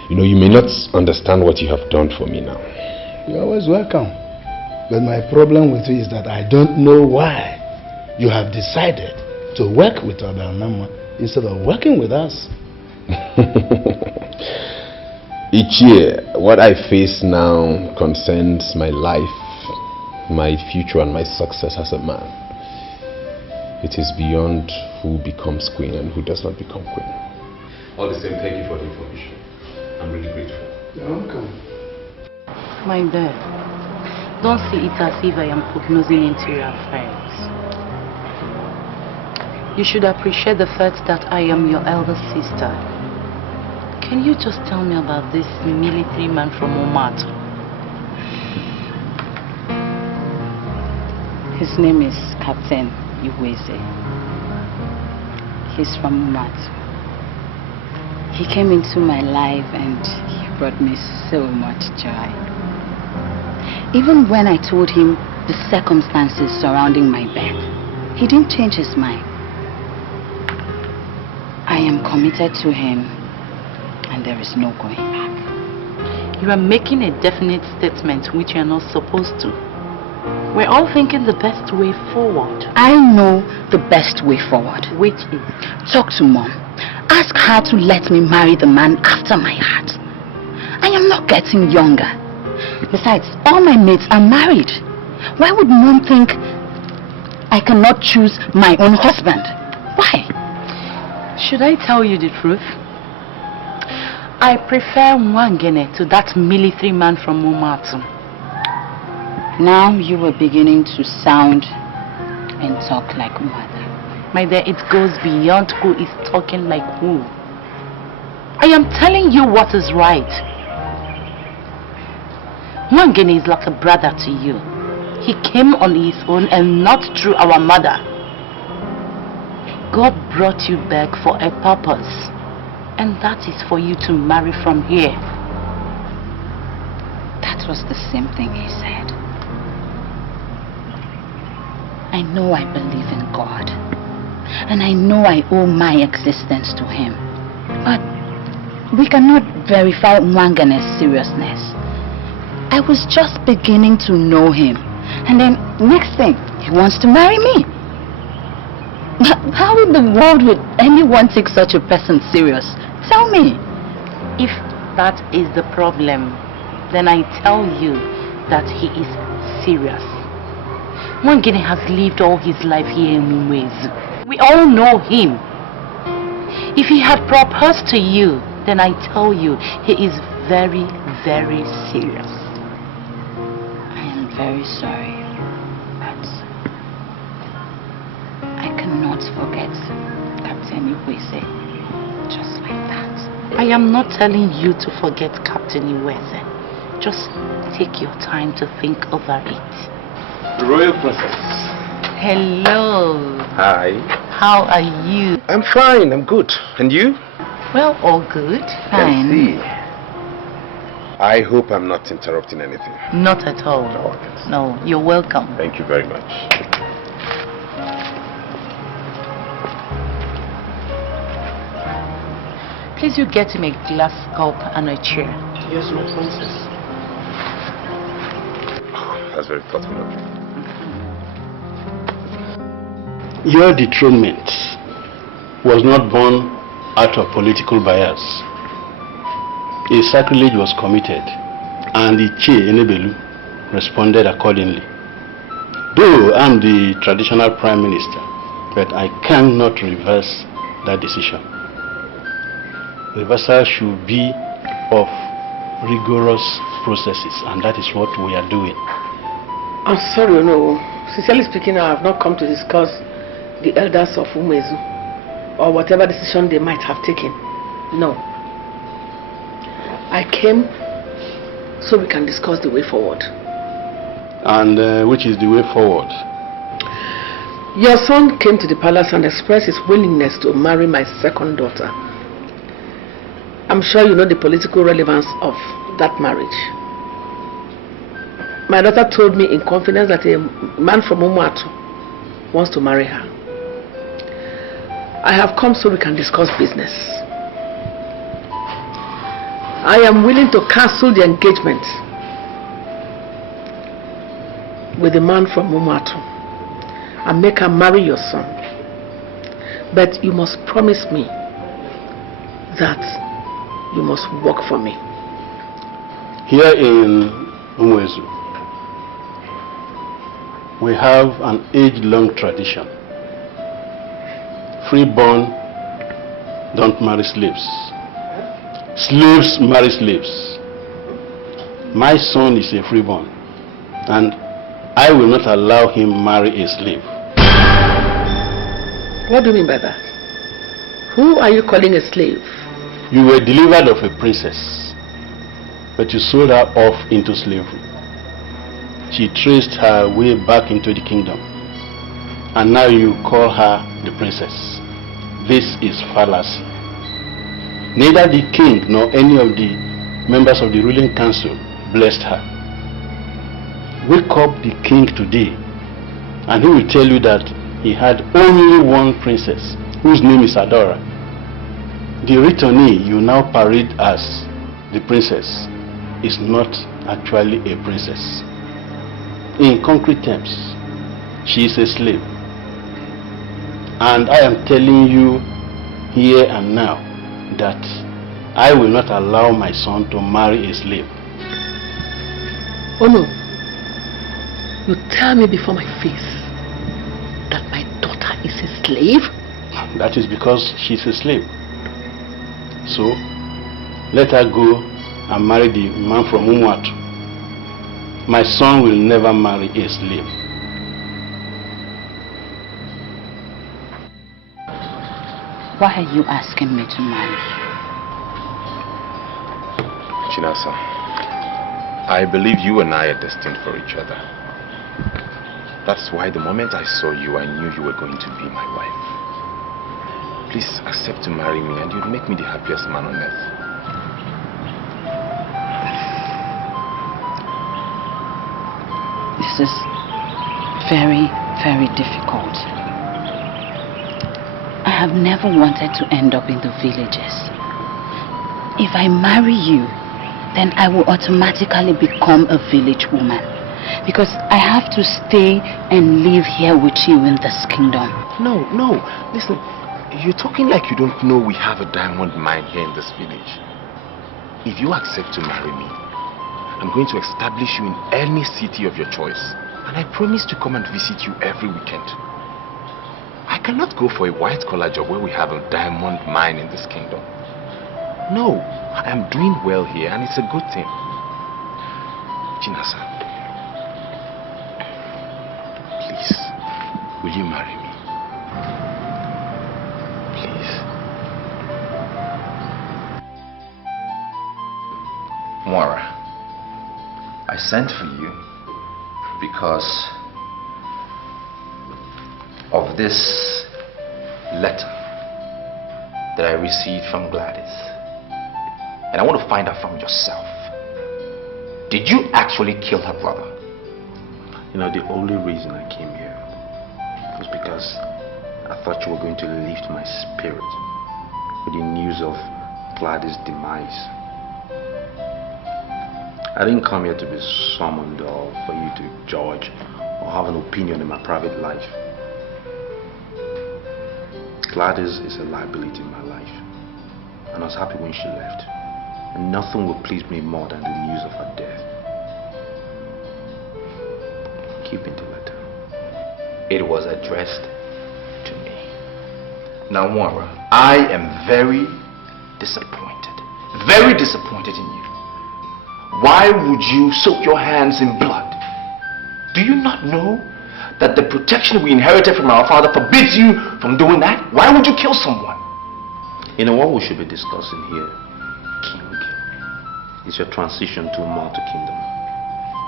You know, you may not understand what you have done for me now. You're always welcome. But my problem with you is that I don't know why you have decided to work with Obanama instead of working with us. Ichi, what I face now concerns my life, my future, and my success as a man. It is beyond who becomes queen and who does not become queen. All the same, thank you for the information. I'm really grateful. You're welcome. My dear, don't see it as if I am prognosing into your affairs. You should appreciate the fact that I am your elder sister. Can you just tell me about this military man from Omato? His name is Captain Iweze. He's from Omato. He came into my life and he brought me so much joy. Even when I told him the circumstances surrounding my birth, he didn't change his mind. I am committed to him and there is no going back. You are making a definite statement which you are not supposed to. We're all thinking the best way forward. I know the best way forward. Which is? Talk to Mom. Ask her to let me marry the man after my heart. I am not getting younger. Besides, all my mates are married. Why would Mom think I cannot choose my own husband? Why? Should I tell you the truth? I prefer Mwangene to that military man from Omato. Now you are beginning to sound and talk like mother. My dear, it goes beyond who is talking like who. I am telling you what is right. Mwangene is like a brother to you. He came on his own and not through our mother. God brought you back for a purpose, and that is for you to marry from here. That was the same thing he said. I know I believe in God, and I know I owe my existence to him. But we cannot verify Mwangane's seriousness. I was just beginning to know him, and then next thing, he wants to marry me. How in the world would anyone take such a person serious? Tell me. If that is the problem, then I tell you that he is serious. Mwangene has lived all his life here in Umwezu. We all know him. If he had proposed to you, then I tell you, he is very, very serious. I am very sorry, but I cannot forget Captain Iweze just like that. I am not telling you to forget Captain Iweze. Just take your time to think over it. The Royal Princess. Hello. Hi. How are you? I'm fine, I'm good. And you? Well, all good. Fine. See. I hope I'm not interrupting anything. Not at all. No, you're welcome. Thank you very much. Please, you get him a glass cup and a chair. Yes, my princess. That's very thoughtful of you. Your dethronement was not born out of political bias. A sacrilege was committed, and the Che Enebelu responded accordingly. Though I'm the traditional prime minister, But I cannot reverse that decision. Reversal should be of rigorous processes, and that is what we are doing. I'm sorry, no. Sincerely speaking, I have not come to discuss the elders of Umezu or whatever decision they might have taken. No. I came so we can discuss the way forward. And which is the way forward? Your son came to the palace and expressed his willingness to marry my second daughter. I'm sure you know the political relevance of that marriage. My daughter told me in confidence that a man from Umuatu wants to marry her. I have come so we can discuss business. I am willing to cancel the engagement with the man from Umuatu and make her marry your son. But you must promise me that you must work for me. Here in Umwezu, we have an age-long tradition. Freeborn don't marry slaves. Slaves marry slaves. My son is a freeborn, and I will not allow him marry a slave. What do you mean by that? Who are you calling a slave? You were delivered of a princess, but you sold her off into slavery. She traced her way back into the kingdom, and now you call her the princess. This is fallacy. Neither the king nor any of the members of the ruling council blessed her. Wake up the king today, and he will tell you that he had only one princess, whose name is Adora. The returnee you now parade as the princess is not actually a princess. In concrete terms, she is a slave. And I am telling you here and now that I will not allow my son to marry a slave. Oh no. You tell me before my face that my daughter is a slave? That is because she's a slave. So, let her go and marry the man from Umuatu. My son will never marry a slave. Why are you asking me to marry? Chinasa, I believe you and I are destined for each other. That's why the moment I saw you, I knew you were going to be my wife. Please accept to marry me and you'd make me the happiest man on earth. This is very, very difficult. I have never wanted to end up in the villages. If I marry you, then I will automatically become a village woman, because I have to stay and live here with you in this kingdom. No, listen, you're talking like you don't know we have a diamond mine here in this village. If you accept to marry me, I'm going to establish you in any city of your choice, and I promise to come and visit you every weekend. I cannot go for a white-collar job where we have a diamond mine in this kingdom. No, I am doing well here and it's a good thing. Chinasa, please, will you marry me? Please. Moira, I sent for you because of this letter that I received from Gladys. And I want to find out from yourself. Did you actually kill her brother? You know, the only reason I came here was because I thought you were going to lift my spirit with the news of Gladys' demise. I didn't come here to be summoned or for you to judge or have an opinion in my private life. Gladys is a liability in my life, and I was happy when she left. And nothing will please me more than the news of her death. Keep in the letter. It was addressed to me. Now, Moira, I am very disappointed. Very disappointed in you. Why would you soak your hands in blood? Do you not know that the protection we inherited from our father forbids you from doing that? Why would you kill someone? You know what we should be discussing here, King, is your transition to a mortal kingdom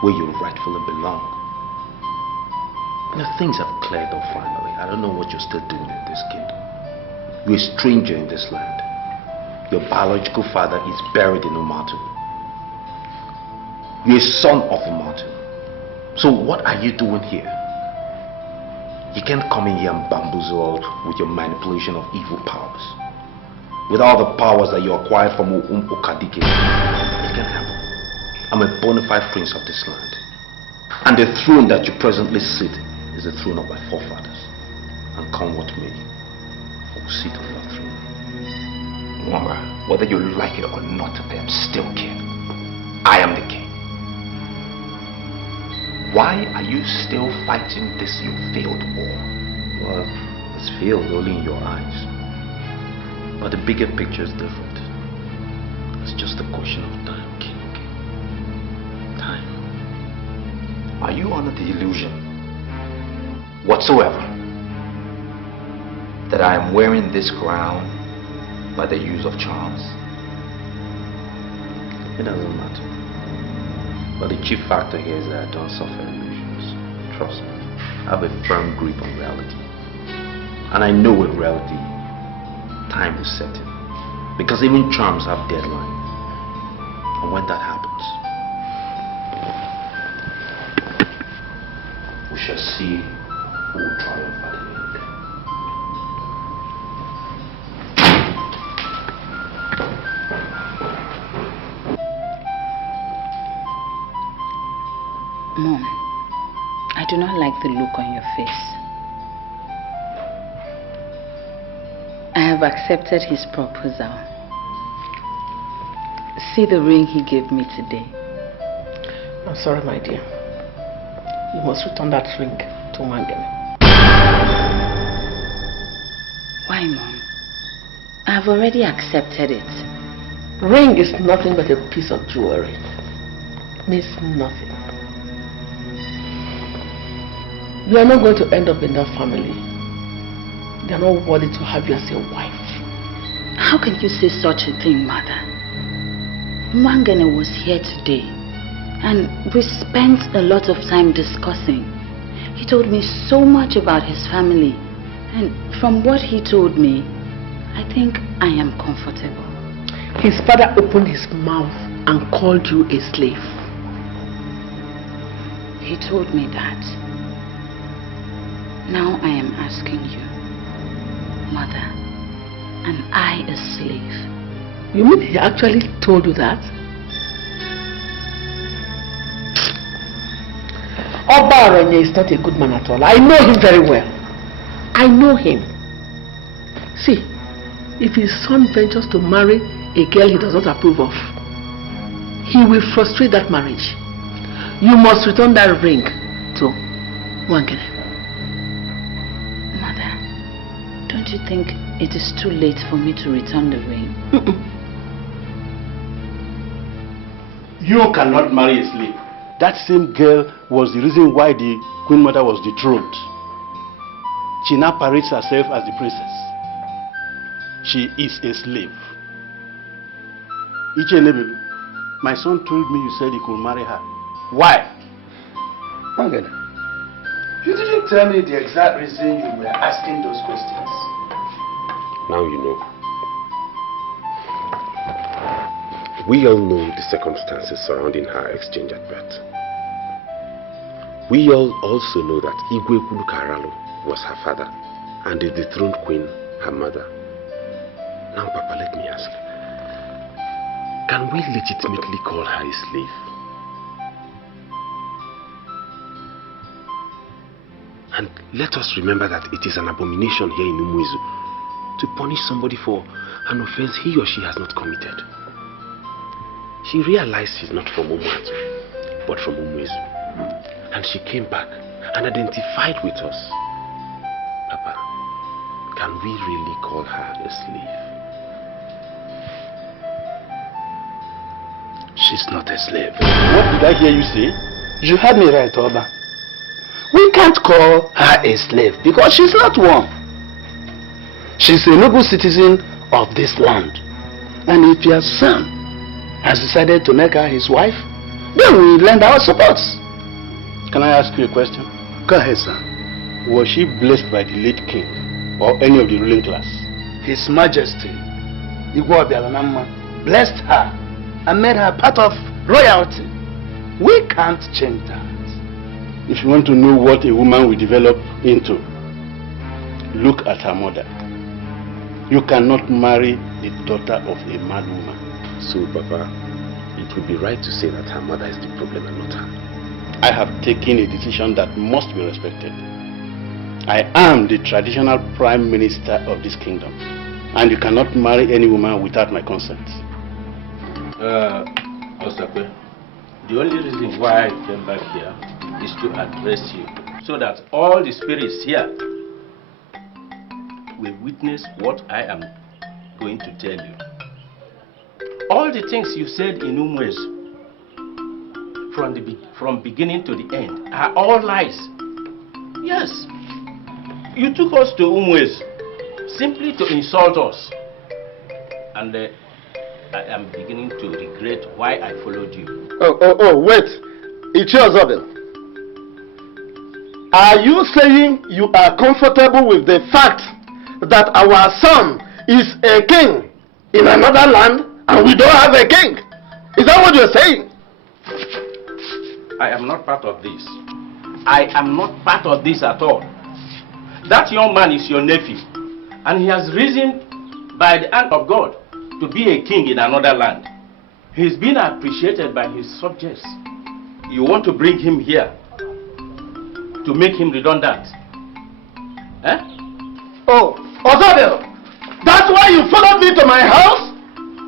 where you rightfully belong. You know, things have cleared up finally. I don't know what you're still doing in this kingdom. You're a stranger in this land. Your biological father is buried in Umatu. You're a son of Umatu. So what are you doing here? You can't come in here and bamboozle with your manipulation of evil powers. With all the powers that you acquired from Okadike. It can't happen. I'm a bona fide prince of this land. And the throne that you presently sit is the throne of my forefathers. And come what may, I will sit on your throne. Moira, whether you like it or not, I am still king. I am the king. Why are you still fighting this your failed war? Well, it's failed only in your eyes. But the bigger picture is different. It's just a question of time, King. Time. Are you under the illusion whatsoever that I am wearing this crown by the use of charms? It doesn't matter. But the chief factor here is that I don't suffer illusions. Trust me. I have a firm grip on reality. And I know with reality, time is set in. Because even charms have deadlines. And when that happens, we shall see who will triumph at the end. Mom, I do not like the look on your face. I have accepted his proposal. See the ring he gave me today. I'm sorry, my dear. You must return that ring to Mangene. Why, Mom? I have already accepted it. Ring is nothing but a piece of jewelry. Means nothing. You are not going to end up in that family. They are not worthy to have you as your wife. How can you say such a thing, Mother? Mangene was here today and we spent a lot of time discussing. He told me so much about his family, and from what he told me, I think I am comfortable. His father opened his mouth and called you a slave. He told me that. Now I am asking you, Mother, am I a slave? You mean he actually told you that? Oba Aranya is not a good man at all. I know him very well. I know him. See, if his son ventures to marry a girl he does not approve of, he will frustrate that marriage. You must return that ring to Wangene. Mother, don't you think it is too late for me to return the ring? You cannot marry a slave. That same girl was the reason why the Queen Mother was dethroned. She now parades herself as the princess. She is a slave. Ichenebelu, my son told me you said he could marry her. Why? Mangene, you didn't tell me the exact reason you were asking those questions. Now you know. We all know the circumstances surrounding her exchange at birth. We all also know that Igwe Kulukaralo was her father and the dethroned queen, her mother. Now, Papa, let me ask. Can we legitimately call her a slave? And let us remember that it is an abomination here in Umuizu to punish somebody for an offense he or she has not committed. She realized she's not from Umuatu, but from Umuizu. And she came back and identified with us. Papa, can we really call her a slave? She's not a slave. What did I hear you say? You heard me right, Oba. We can't call her a slave because she's not one. She's a noble citizen of this land. And if your son has decided to make her his wife, then we lend our support. Can I ask you a question? Go ahead, sir. Was she blessed by the late king or any of the ruling class? His Majesty, Igwe Obialanama, blessed her and made her part of royalty. We can't change that. If you want to know what a woman will develop into, look at her mother. You cannot marry the daughter of a mad woman. So, Papa, it would be right to say that her mother is the problem and not her. I have taken a decision that must be respected. I am the traditional prime minister of this kingdom, and you cannot marry any woman without my consent. Ozokwor, the only reason why I came back here is to address you, so that all the spirits here will witness what I am going to tell you. All the things you said in Umwez, from beginning to the end, are all lies. Yes, you took us to Umwez simply to insult us, and I am beginning to regret why I followed you. Wait. It's yours, Abel. Are you saying you are comfortable with the fact that our son is a king in another land and we don't have a king? Is that what you're saying? I am not part of this. I am not part of this at all. That young man is your nephew, and he has risen by the hand of God to be a king in another land. He's been appreciated by his subjects. You want to bring him here to make him redundant? Eh? Oh, Ozobel, that's why you followed me to my house?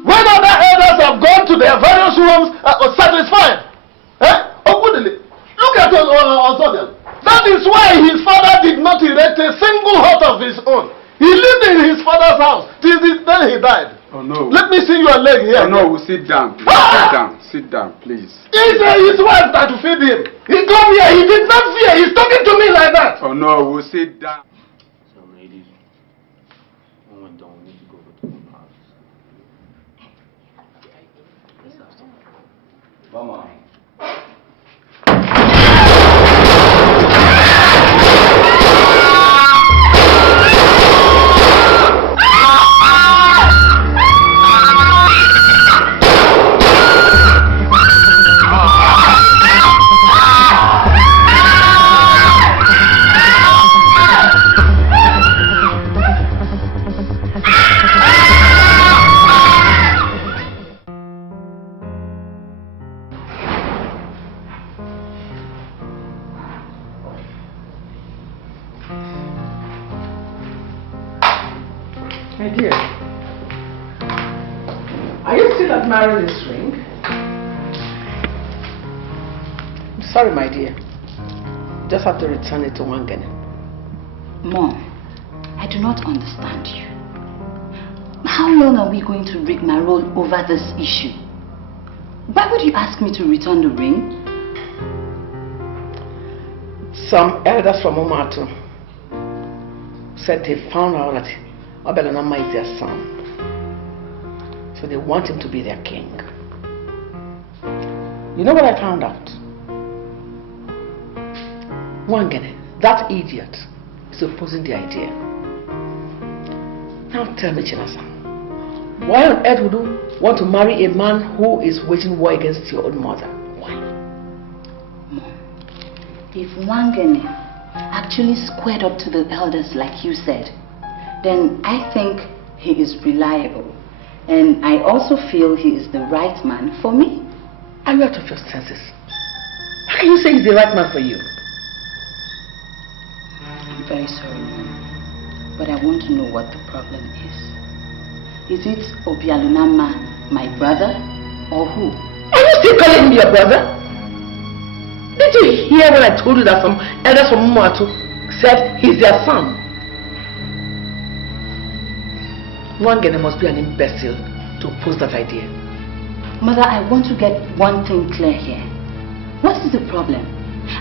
When other elders have gone to their various rooms satisfied? Eh? Look at Ozobel. That is why his father did not erect a single hut of his own. He lived in his father's house till the day he died. Oh no. Let me see your leg here. Oh no, we'll sit down. Please. Sit down. Sit down, please. It's his wife that will feed him. He come here, he did not fear. He's talking to me like that. Oh no, we'll sit down. So ladies, when we're done, we need to go to the house. Let's have some. Come on. My dear, are you still admiring this ring? I'm sorry, my dear. Just have to return it to Wangene. Mom, I do not understand you. How long are we going to rigmarole over this issue? Why would you ask me to return the ring? Some elders from Omatu said they found out that Obelanama is their son. So they want him to be their king. You know what I found out? Wangene, that idiot, is opposing the idea. Now tell me, Chinasa, why on earth would you want to marry a man who is waging war against your own mother? Why? Mom, if Wangene actually squared up to the elders like you said, then I think he is reliable. And I also feel he is the right man for me. Are you out of your senses? How can you say he's the right man for you? I'm very sorry, Mom. But I want to know what the problem is. Is it Obialunama, my brother, or who? Are you still calling him your brother? Did you hear when I told you that some elders from Muatu said he's their son? Nwangene must be an imbecile to oppose that idea. Mother, I want to get one thing clear here. What is the problem?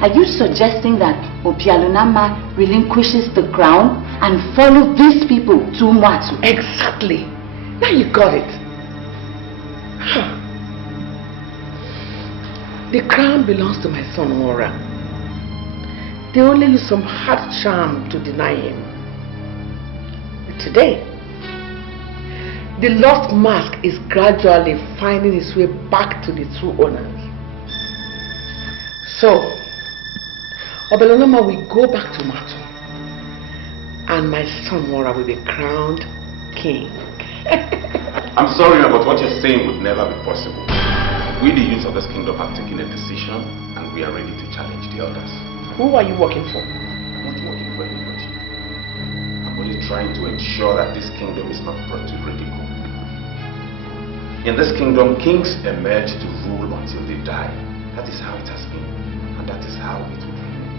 Are you suggesting that Obialunama relinquishes the crown and follow these people to Mwatu? Exactly. Now you got it. The crown belongs to my son Mora. They only use some hard charm to deny him. But today, the lost mask is gradually finding its way back to the true owners. So, Obelonoma will go back to Matu, and my son Mora will be crowned king. I'm sorry, but what you're saying would never be possible. We, the youth of this kingdom, have taken a decision, and we are ready to challenge the others. Who are you working for? I'm not working for anybody. I'm only trying to ensure that this kingdom is not brought to ridicule. In this kingdom, kings emerge to rule until they die. That is how it has been, and that is how it will remain.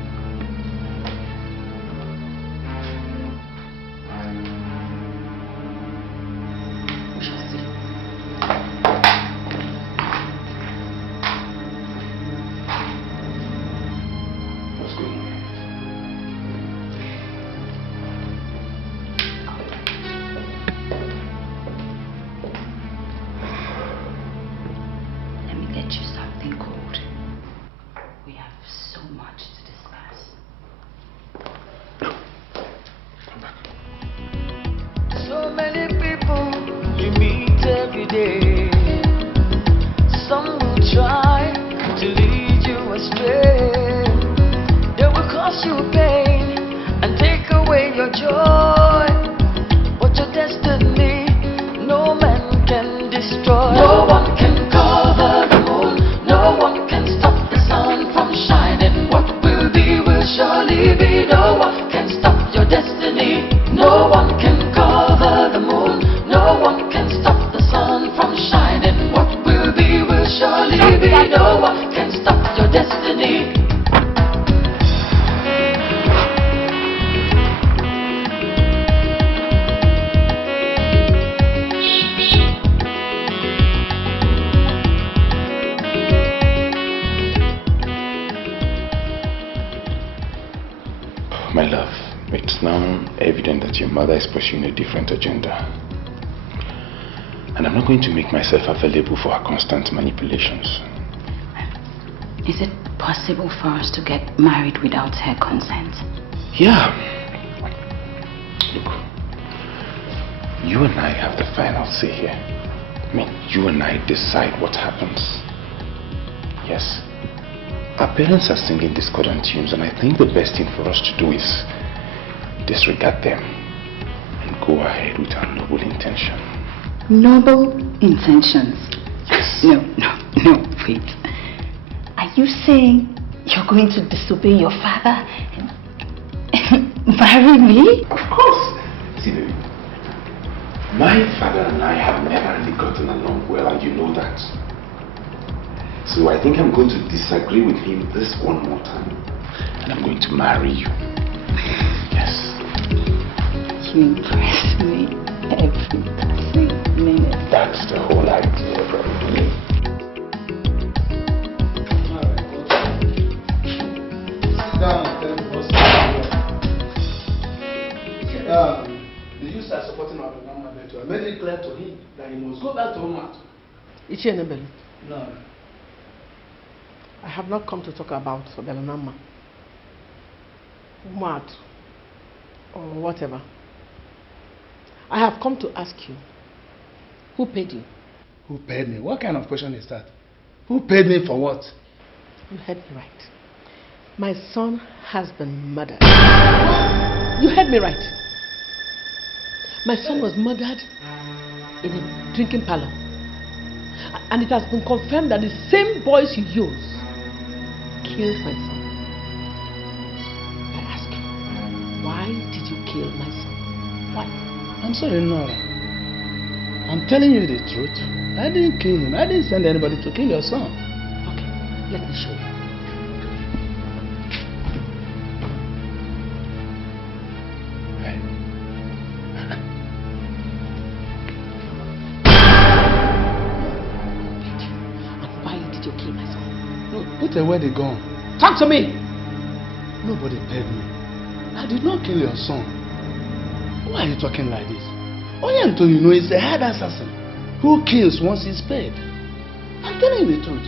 We shall see. Let's go. Let me get you something cold. We have so much to discuss. So many people you meet every day. Some will try to lead you astray. They will cause you pain and take away your joy. But your destiny, no man can destroy. No one can cover the moon. No one can stop the sun from shining. What will be will surely be. No one can stop your destiny. No one can cover the moon. No one can stop the sun from shining. What will be will surely be. No one can stop your destiny. My love, it's now evident that your mother is pursuing a different agenda. And I'm not going to make myself available for her constant manipulations. Is it possible for us to get married without her consent? Yeah. Look, you and I have the final say here. I mean, you and I decide what happens. Yes. Our parents are singing discordant tunes, and I think the best thing for us to do is disregard them and go ahead with our noble intention. Noble intentions? Yes. No, wait. Are you saying you're going to disobey your father and marry me? Of course. See, baby, my father and I have never really gotten along well, and you know that. So I think I'm going to disagree with him this one more time, and I'm going to marry you. Yes. You impress me every minute. That's the whole idea, probably. The youths are supporting our government. I made it clear to him that he must go back to Omatu. No. I have not come to talk about Belanama, Umatu, or whatever. I have come to ask you, who paid you? Who paid me? What kind of question is that? Who paid me for what? You heard me right. My son has been murdered. You heard me right. My son was murdered in a drinking parlor. And it has been confirmed that the same boys you use killed my son. I ask you, why did you kill my son? Why? I'm sorry, Nora. I'm telling you the truth. I didn't kill him. I didn't send anybody to kill your son. Okay, let me show you. away the gun. Talk to me. Nobody paid me. I did not kill your son. Why are you talking like this? Onyanto, you know, is a hard assassin who kills once he's paid. I'm telling you the truth.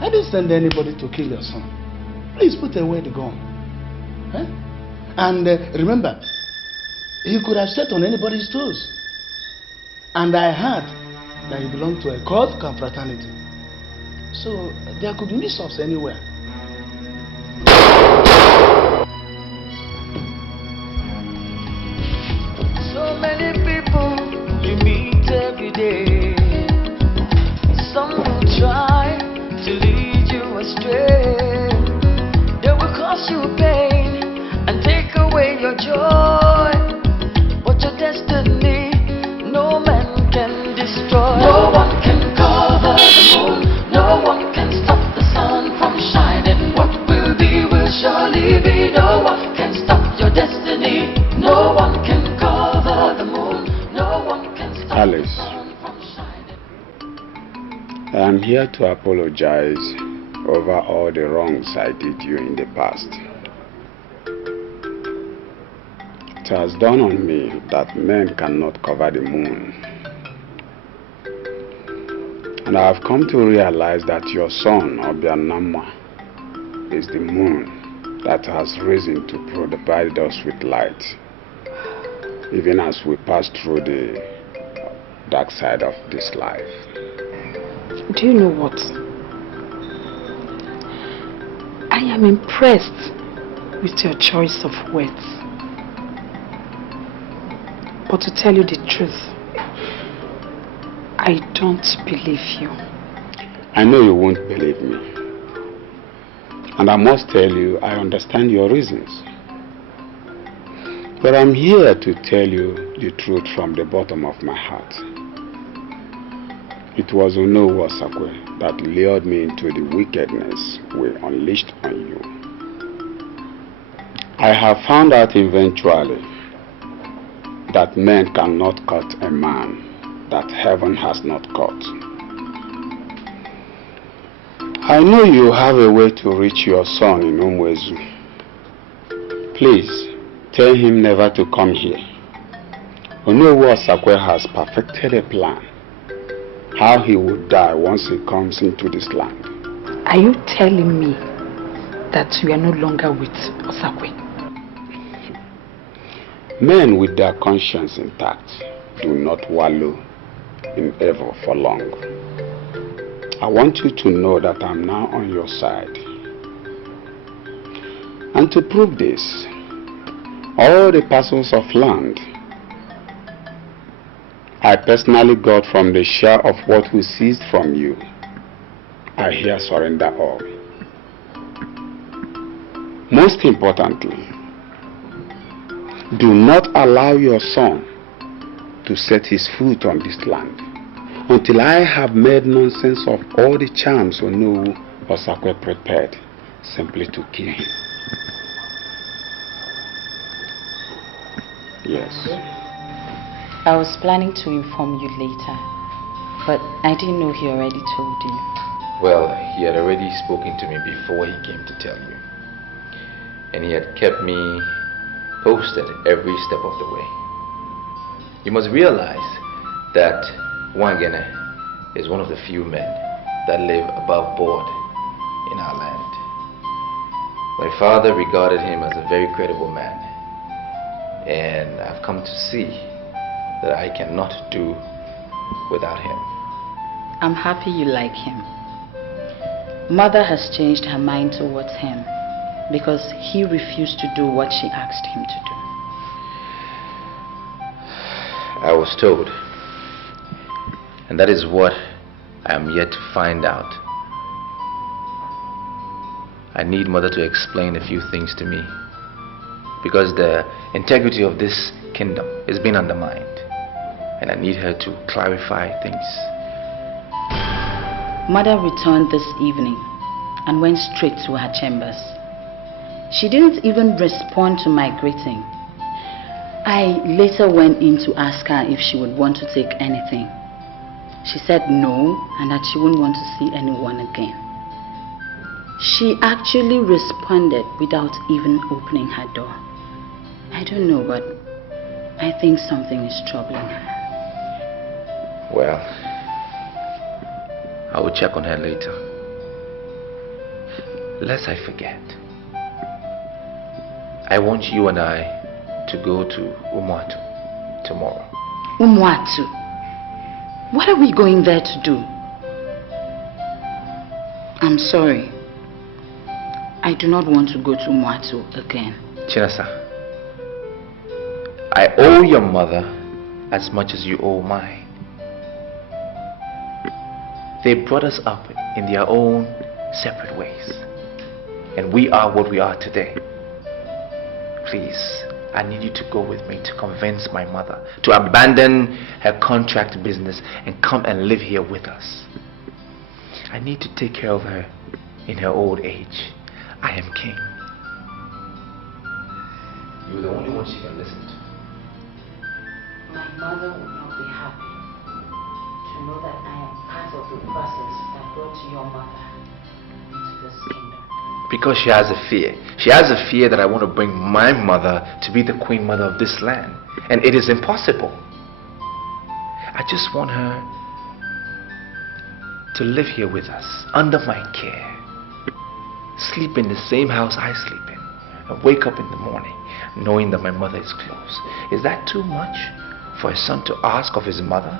I didn't send anybody to kill your son. Please put away the gun. Huh? And remember, he could have stepped on anybody's toes. And I heard that he belonged to a cult confraternity. So there could be mix-ups anywhere. So many people you meet every day. Some will try to lead you astray. They will cause you pain and take away your joy. But your destiny, no man can destroy. No one can cover the moon. No one can stop the sun from shining. What will be will surely be. No one can stop your destiny. No one can cover the moon. No one can stop Alice, the sun from shining. I am here to apologize over all the wrongs I did you in the past. It has dawned on me that men cannot cover the moon. And I have come to realize that your son, Obianama, is the moon that has risen to provide us with light, even as we pass through the dark side of this life. Do you know what? I am impressed with your choice of words. But to tell you the truth, I don't believe you. I know you won't believe me. And I must tell you, I understand your reasons. But I'm here to tell you the truth from the bottom of my heart. It was Ozokwor that lured me into the wickedness we unleashed on you. I have found out eventually that men cannot cut a man that heaven has not caught. I know you have a way to reach your son in Umwezu. Please, tell him never to come here. Ozokwor has perfected a plan how he would die once he comes into this land. Are you telling me that you are no longer with Ozokwor? Men with their conscience intact do not wallow in evil for long. I want you to know that I'm now on your side. And to prove this, all the parcels of land I personally got from the share of what we seized from you, I here surrender all. Most importantly, do not allow your son to set his foot on this land until I have made nonsense of all the charms Ozokwor prepared simply to kill him. Yes. I was planning to inform you later, but I didn't know he already told you. Well, he had already spoken to me before he came to tell you. And he had kept me posted every step of the way. You must realize that Wangene is one of the few men that live above board in our land. My father regarded him as a very credible man, and I've come to see that I cannot do without him. I'm happy you like him. Mother has changed her mind towards him because he refused to do what she asked him to do. I was told, and that is what I am yet to find out. I need Mother to explain a few things to me because the integrity of this kingdom is being undermined, and I need her to clarify things. Mother returned this evening and went straight to her chambers. She didn't even respond to my greeting. I later went in to ask her if she would want to take anything. She said no, and that she wouldn't want to see anyone again. She actually responded without even opening her door. I don't know, but I think something is troubling her. Well, I will check on her later. Lest I forget, I want you and I to go to Umwatu tomorrow. Umwatu? What are we going there to do? I'm sorry. I do not want to go to Umwatu again. Chinasa, I owe your mother as much as you owe mine. They brought us up in their own separate ways. And we are what we are today. Please, I need you to go with me to convince my mother to abandon her contract business and come and live here with us. I need to take care of her in her old age. I am king. You're the only one she can listen to. My mother would not be happy to know that I am part of the process that brought your mother into this kingdom. Because she has a fear. She has a fear that I want to bring my mother to be the queen mother of this land. And it is impossible. I just want her to live here with us, under my care. Sleep in the same house I sleep in. And wake up in the morning knowing that my mother is close. Is that too much for a son to ask of his mother?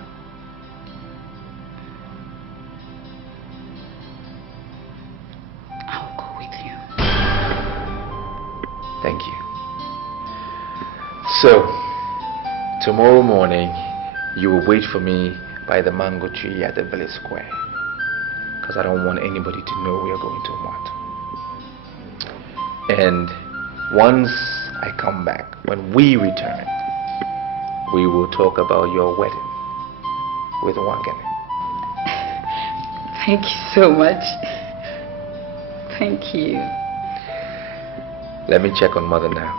Thank you. So, tomorrow morning, you will wait for me by the mango tree at the village square. Because I don't want anybody to know we are going to Umwatu. And once I come back, when we return, we will talk about your wedding with Wangene. Thank you so much. Thank you. Let me check on mother now.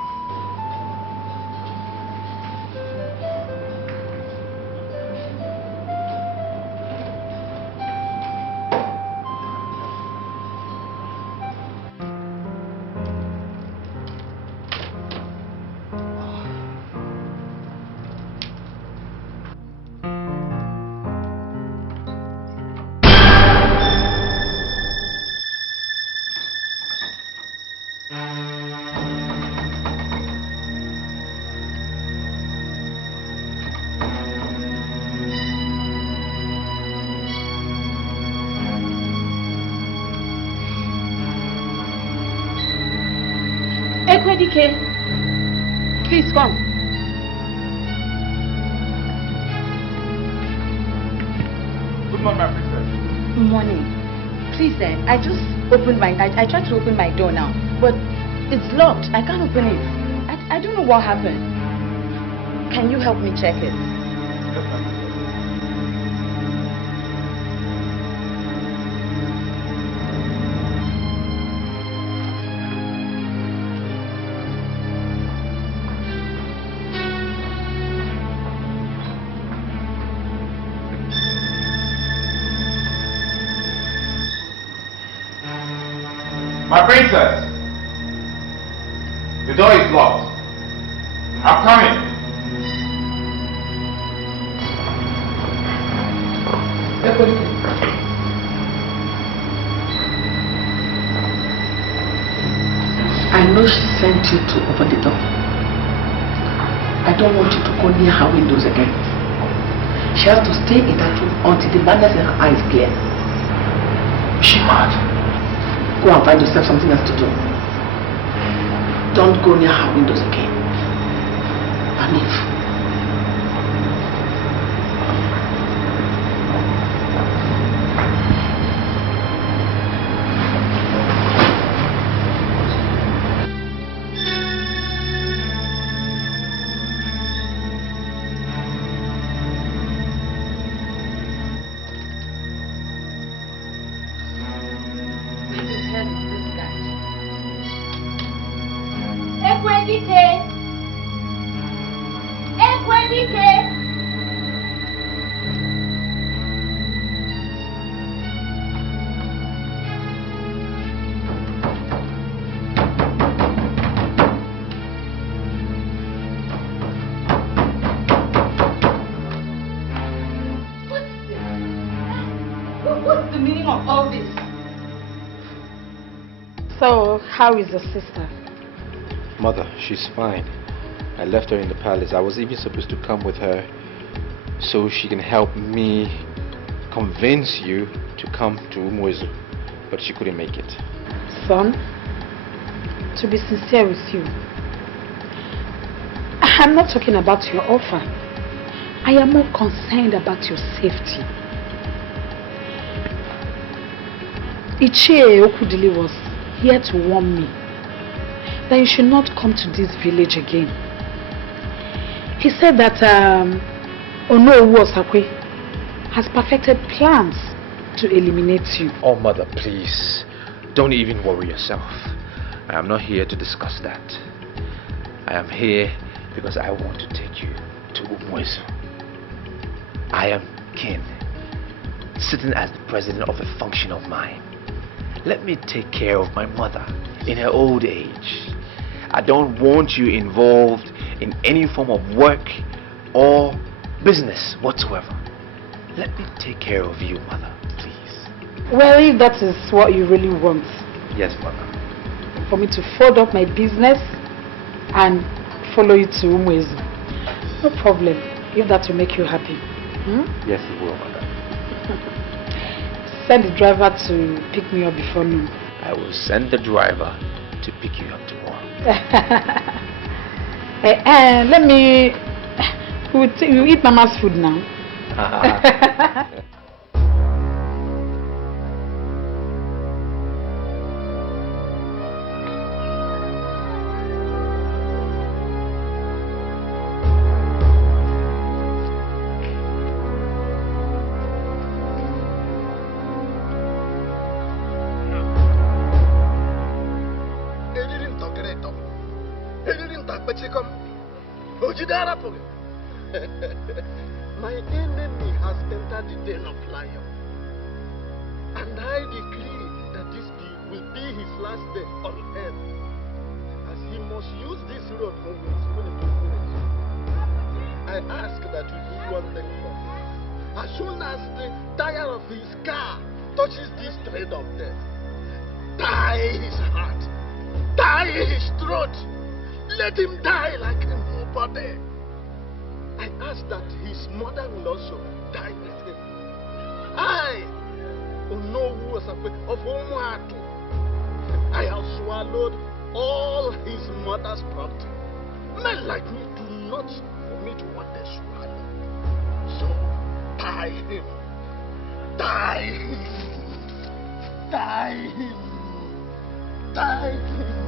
Ekwedike, please come. Good morning, my princess. Morning. Please, I just opened I tried to open my door now, but it's locked. I can't open it. I don't know what happened. Can you help me check it? My princess! The door is locked. I'm coming. I know she sent you to open the door. I don't want you to go near her windows again. She has to stay in that room until the madness in her eyes clear. Is she mad? Go and find yourself something else to do. Don't go near her windows again. And leave. meaning of all this? So, how is your sister? Mother, she's fine. I left her in the palace. I was even supposed to come with her so she can help me convince you to come to Umwezu, but she couldn't make it. Son, to be sincere with you, I'm not talking about your offer. I am more concerned about your safety. Ichie Okudili was here to warn me that you should not come to this village again. He said that Ozokwor has perfected plans to eliminate you. Oh, Mother, please, don't even worry yourself. I am not here to discuss that. I am here because I want to take you to Umwezu. I am king, sitting as the president of a function of mine. Let me take care of my mother in her old age. I don't want you involved in any form of work or business whatsoever. Let me take care of you, Mother, please. Well, if that is what you really want. Yes, Mother. For me to fold up my business and follow you to Umwezu. No problem, if that will make you happy. Yes, it will, Mother. Send the driver to pick me up before noon. I will send the driver to pick you up tomorrow. Let me... We'll eat Mama's food now. My enemy has entered the den of lion, and I decree that this will be his last day on earth, as he must use this road from his village. I ask that you do one thing for me. As soon as the tire of his car touches this thread of death, tie his heart, tie his throat, let him die like a nobody. I ask that his mother will also die with him. I, Ozokwor of Umuatu, I have swallowed all his mother's property. Men like me do not permit what they swallow. So, tie him. Die him. Die him. Die him.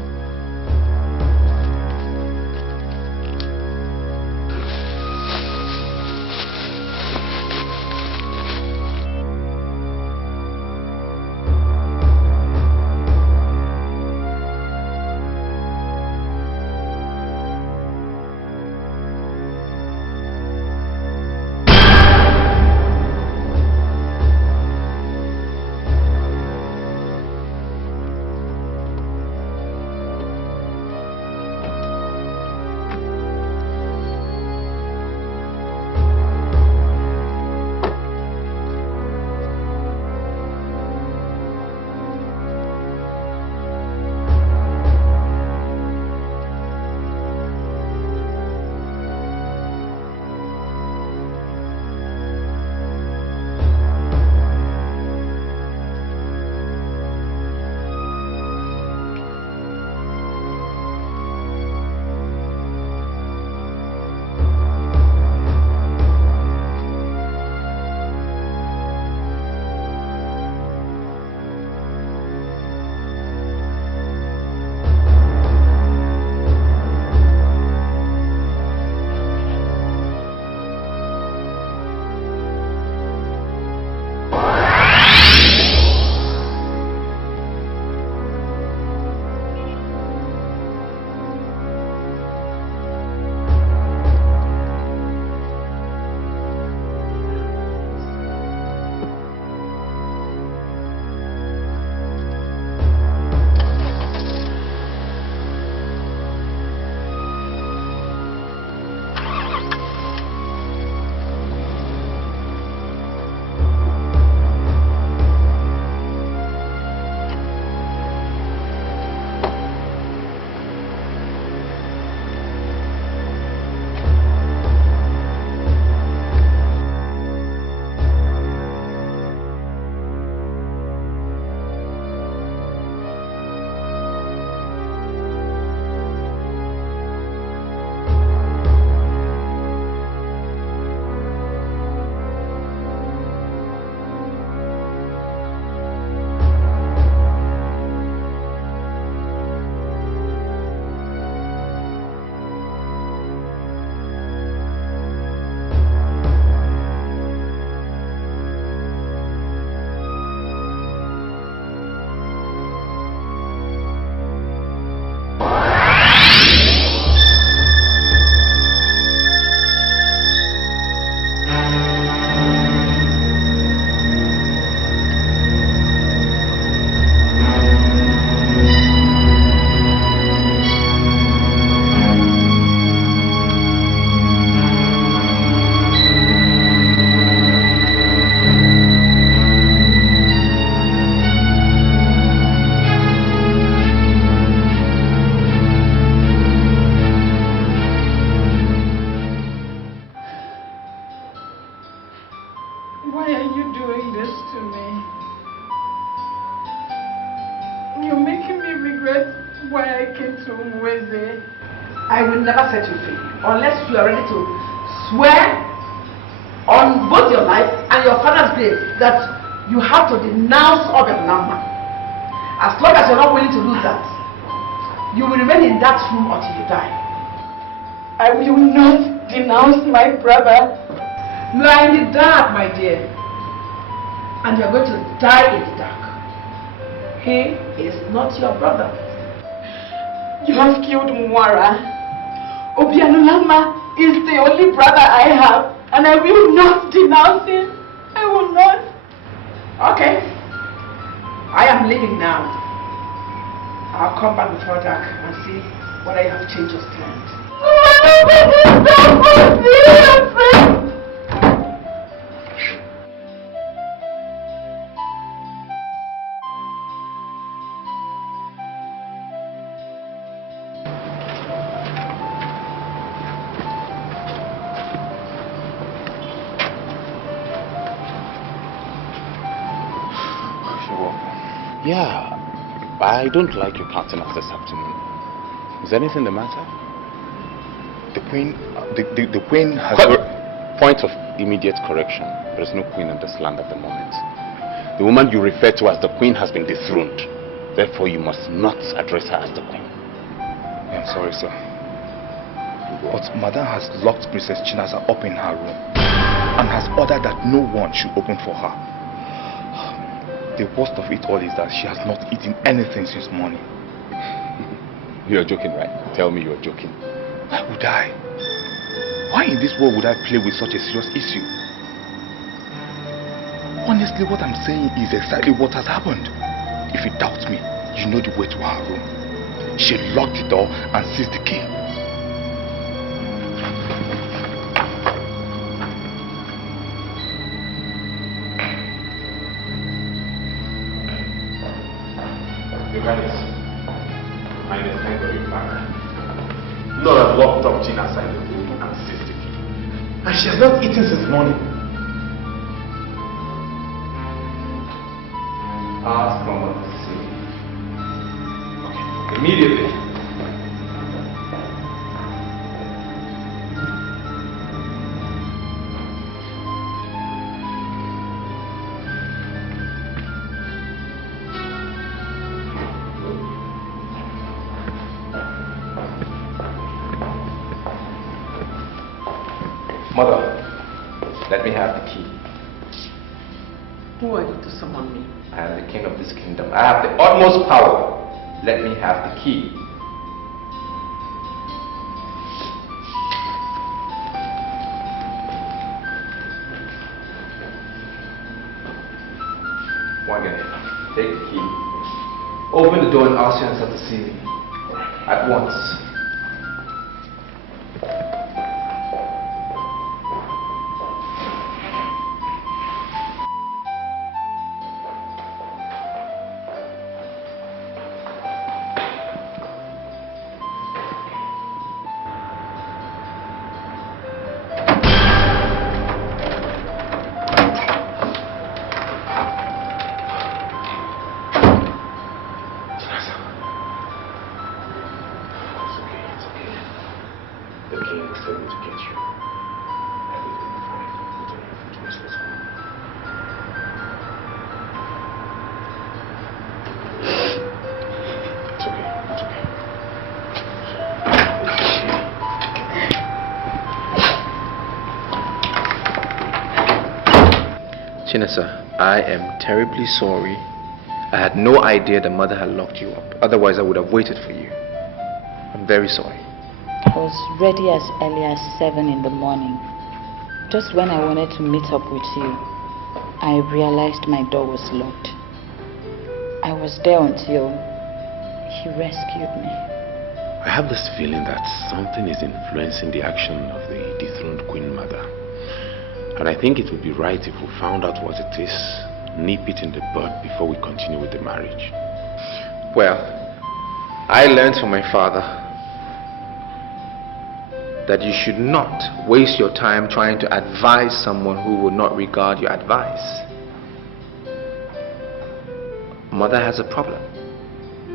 Why are you doing this to me? You're making me regret why I came to Mweze. I will never set you free unless you are ready to swear on both your life and your father's grave that you have to denounce Obianama. As long as you're not willing to do that, you will remain in that room until you die. I will not denounce my brother. You are in the dark, my dear. And you're going to die in the dark. He is not your brother. You have killed Mwara. Obianulama is the only brother I have, and I will not denounce him. I will not. Okay. I am leaving now. I'll come back before dark and see whether you have changed your stand. Yeah, I don't like your countenance this afternoon. Is anything the matter? The queen, the queen has... Point of immediate correction. There is no queen in this land at the moment. The woman you refer to as the queen has been dethroned. Therefore, you must not address her as the queen. I'm sorry, sir. But Madame has locked Princess Chinaza up in her room and has ordered that no one should open for her. The worst of it all is that she has not eaten anything since morning. You're joking, right? Tell me you're joking. Why would I? Why in this world would I play with such a serious issue? Honestly, what I'm saying is exactly what has happened. If you doubt me, you know the way to her room. She locked the door and seized the key. My name is Vicker. Lord has locked up Gina inside the room and seized the key. And she has not eaten since morning. Ask Mama to see. Okay. Immediately. Mother, let me have the key. Who are you to summon me? I am the king of this kingdom. I have the utmost power. Let me have the key. Wagane, take the key. Open the door and ask you to see me. At once. Chinasa, I am terribly sorry. I had no idea the mother had locked you up. Otherwise, I would have waited for you. I'm very sorry. I was ready as early as 7 in the morning. Just when I wanted to meet up with you, I realized my door was locked. I was there until he rescued me. I have this feeling that something is influencing the action of the dethroned Queen Mother. And I think it would be right if we found out what it is, nip it in the bud before we continue with the marriage. Well, I learned from my father that you should not waste your time trying to advise someone who will not regard your advice. Mother has a problem,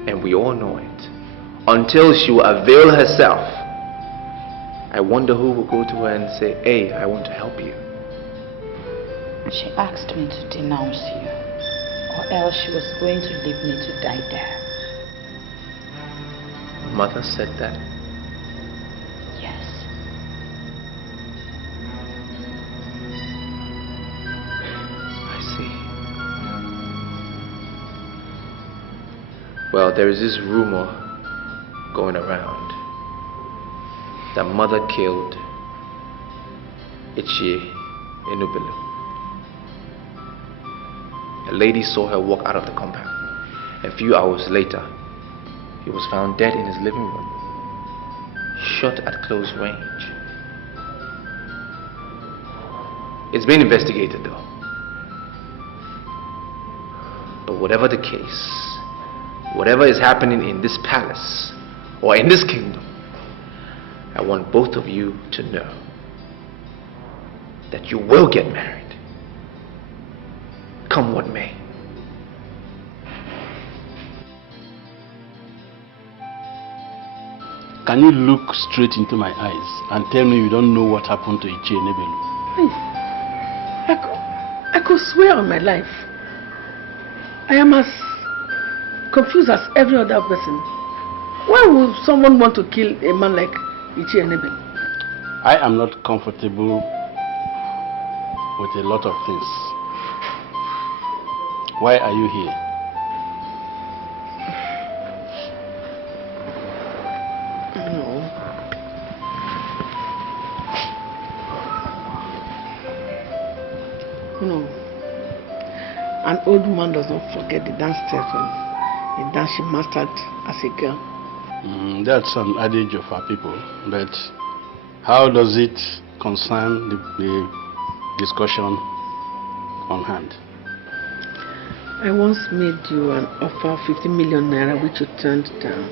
and we all know it. Until she will avail herself, I wonder who will go to her and say, hey, I want to help you. She asked me to denounce you, or else she was going to leave me to die there. Mother said that? Yes. I see. Well, there is this rumor going around that Mother killed Enubelu. A lady saw her walk out of the compound. A few hours later, he was found dead in his living room, shot at close range. It's being investigated though. But whatever the case, whatever is happening in this palace or in this kingdom, I want both of you to know that you will get married, come what may. Can you look straight into my eyes and tell me you don't know what happened to Ichie Enebelu? Please. I could swear on my life. I am as confused as every other person. Why would someone want to kill a man like Ichie Enebelu? I am not comfortable with a lot of things. Why are you here? No. An old woman does not forget the dance step and the dance she mastered as a girl. That's an adage of our people, but how does it concern the discussion on hand? I once made you an offer of 50 million naira which you turned down.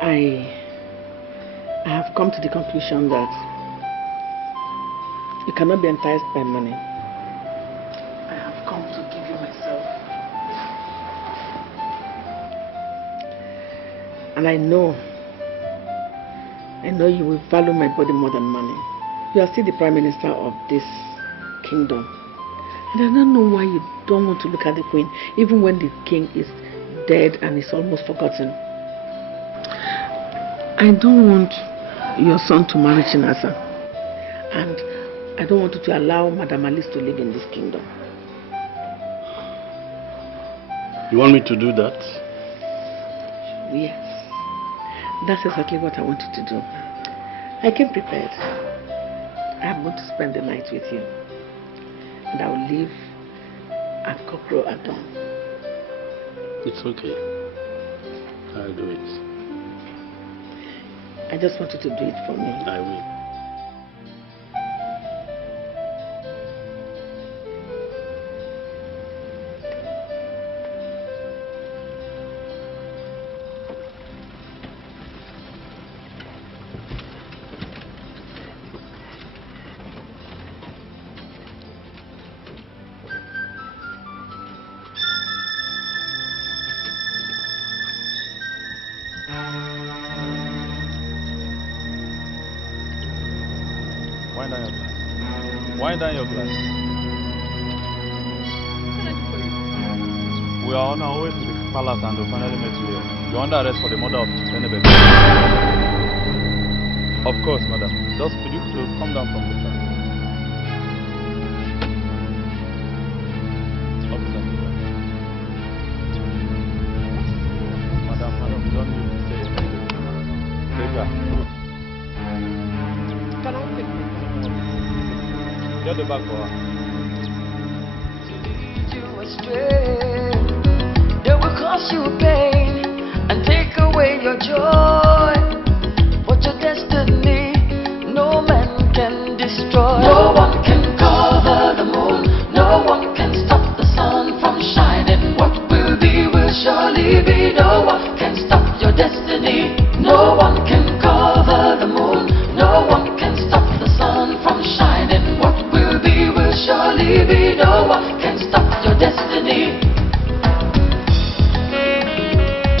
I have come to the conclusion that you cannot be enticed by money. I have come to give you myself. And I know you will value my body more than money. You are still the Prime Minister of this kingdom. And I don't know why you don't want to look at the Queen, even when the King is dead and is almost forgotten. I don't want your son to marry Chinasa. And I don't want you to allow Madam Alice to live in this kingdom. You want me to do that? Yes. That's exactly what I want you to do. I came prepared. I'm going to spend the night with you. And I will leave at cockcrow at dawn. It's okay. I'll do it. I just want you to do it for me. I will. Wind down your glass. We are on our way to the palace and we'll finally meet you here. You're under arrest for the murder of Enebelu. Of course, madam. Just for you to come down from the track. Officer. Madam, you don't need to say anything. Take her. Can I take it? Get the bag for her. To lead you astray, they will cause you pain and take away your joy. But your destiny, no man can destroy. No one can cover the moon. No one can stop the sun from shining. What will be will surely be. No one can stop your destiny. No one can cover the moon. surely be. No one can stop your destiny.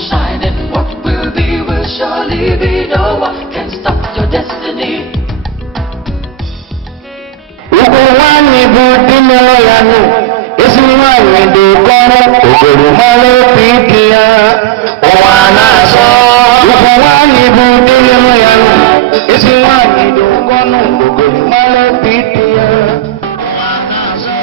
Shining, what will be will surely be. No one can stop your destiny. Ukwani budino yanu, Esim do kono, Ogorumalo pitia, Owana so. Ukwani budino yanu, Esim do kono, Ogorumalo pitia, Owana so.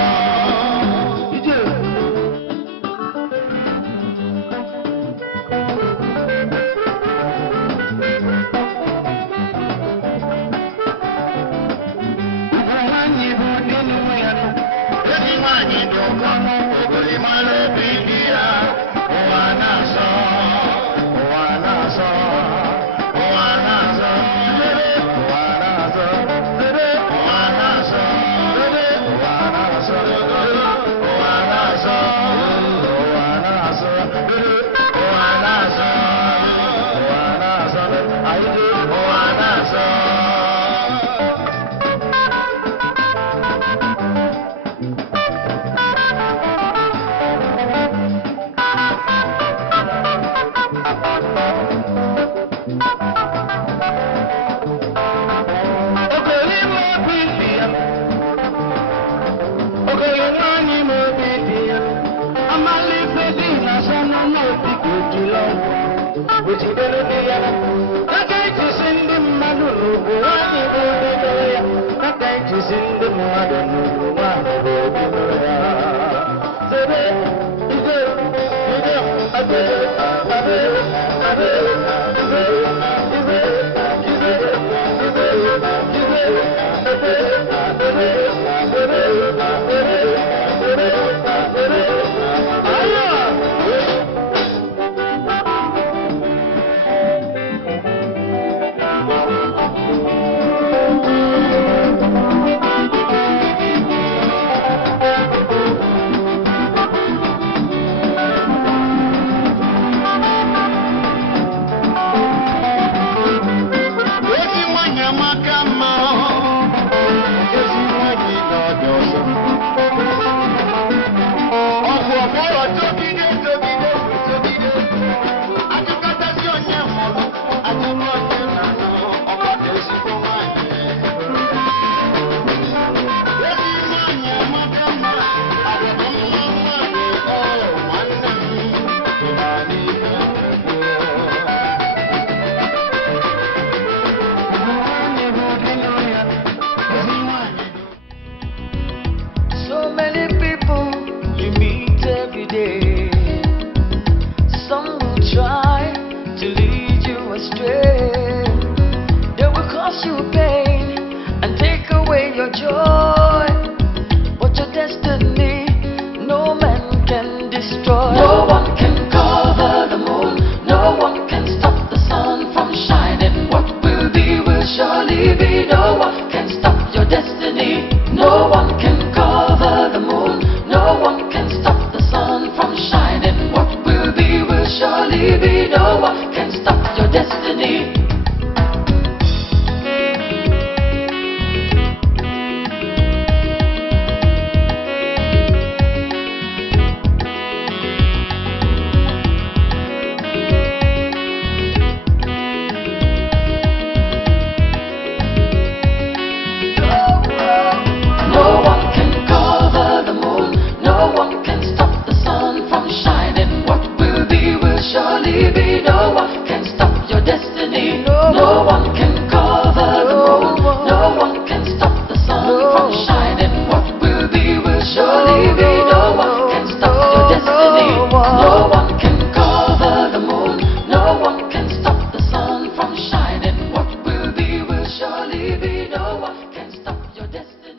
They will cause you pain and take away your joy.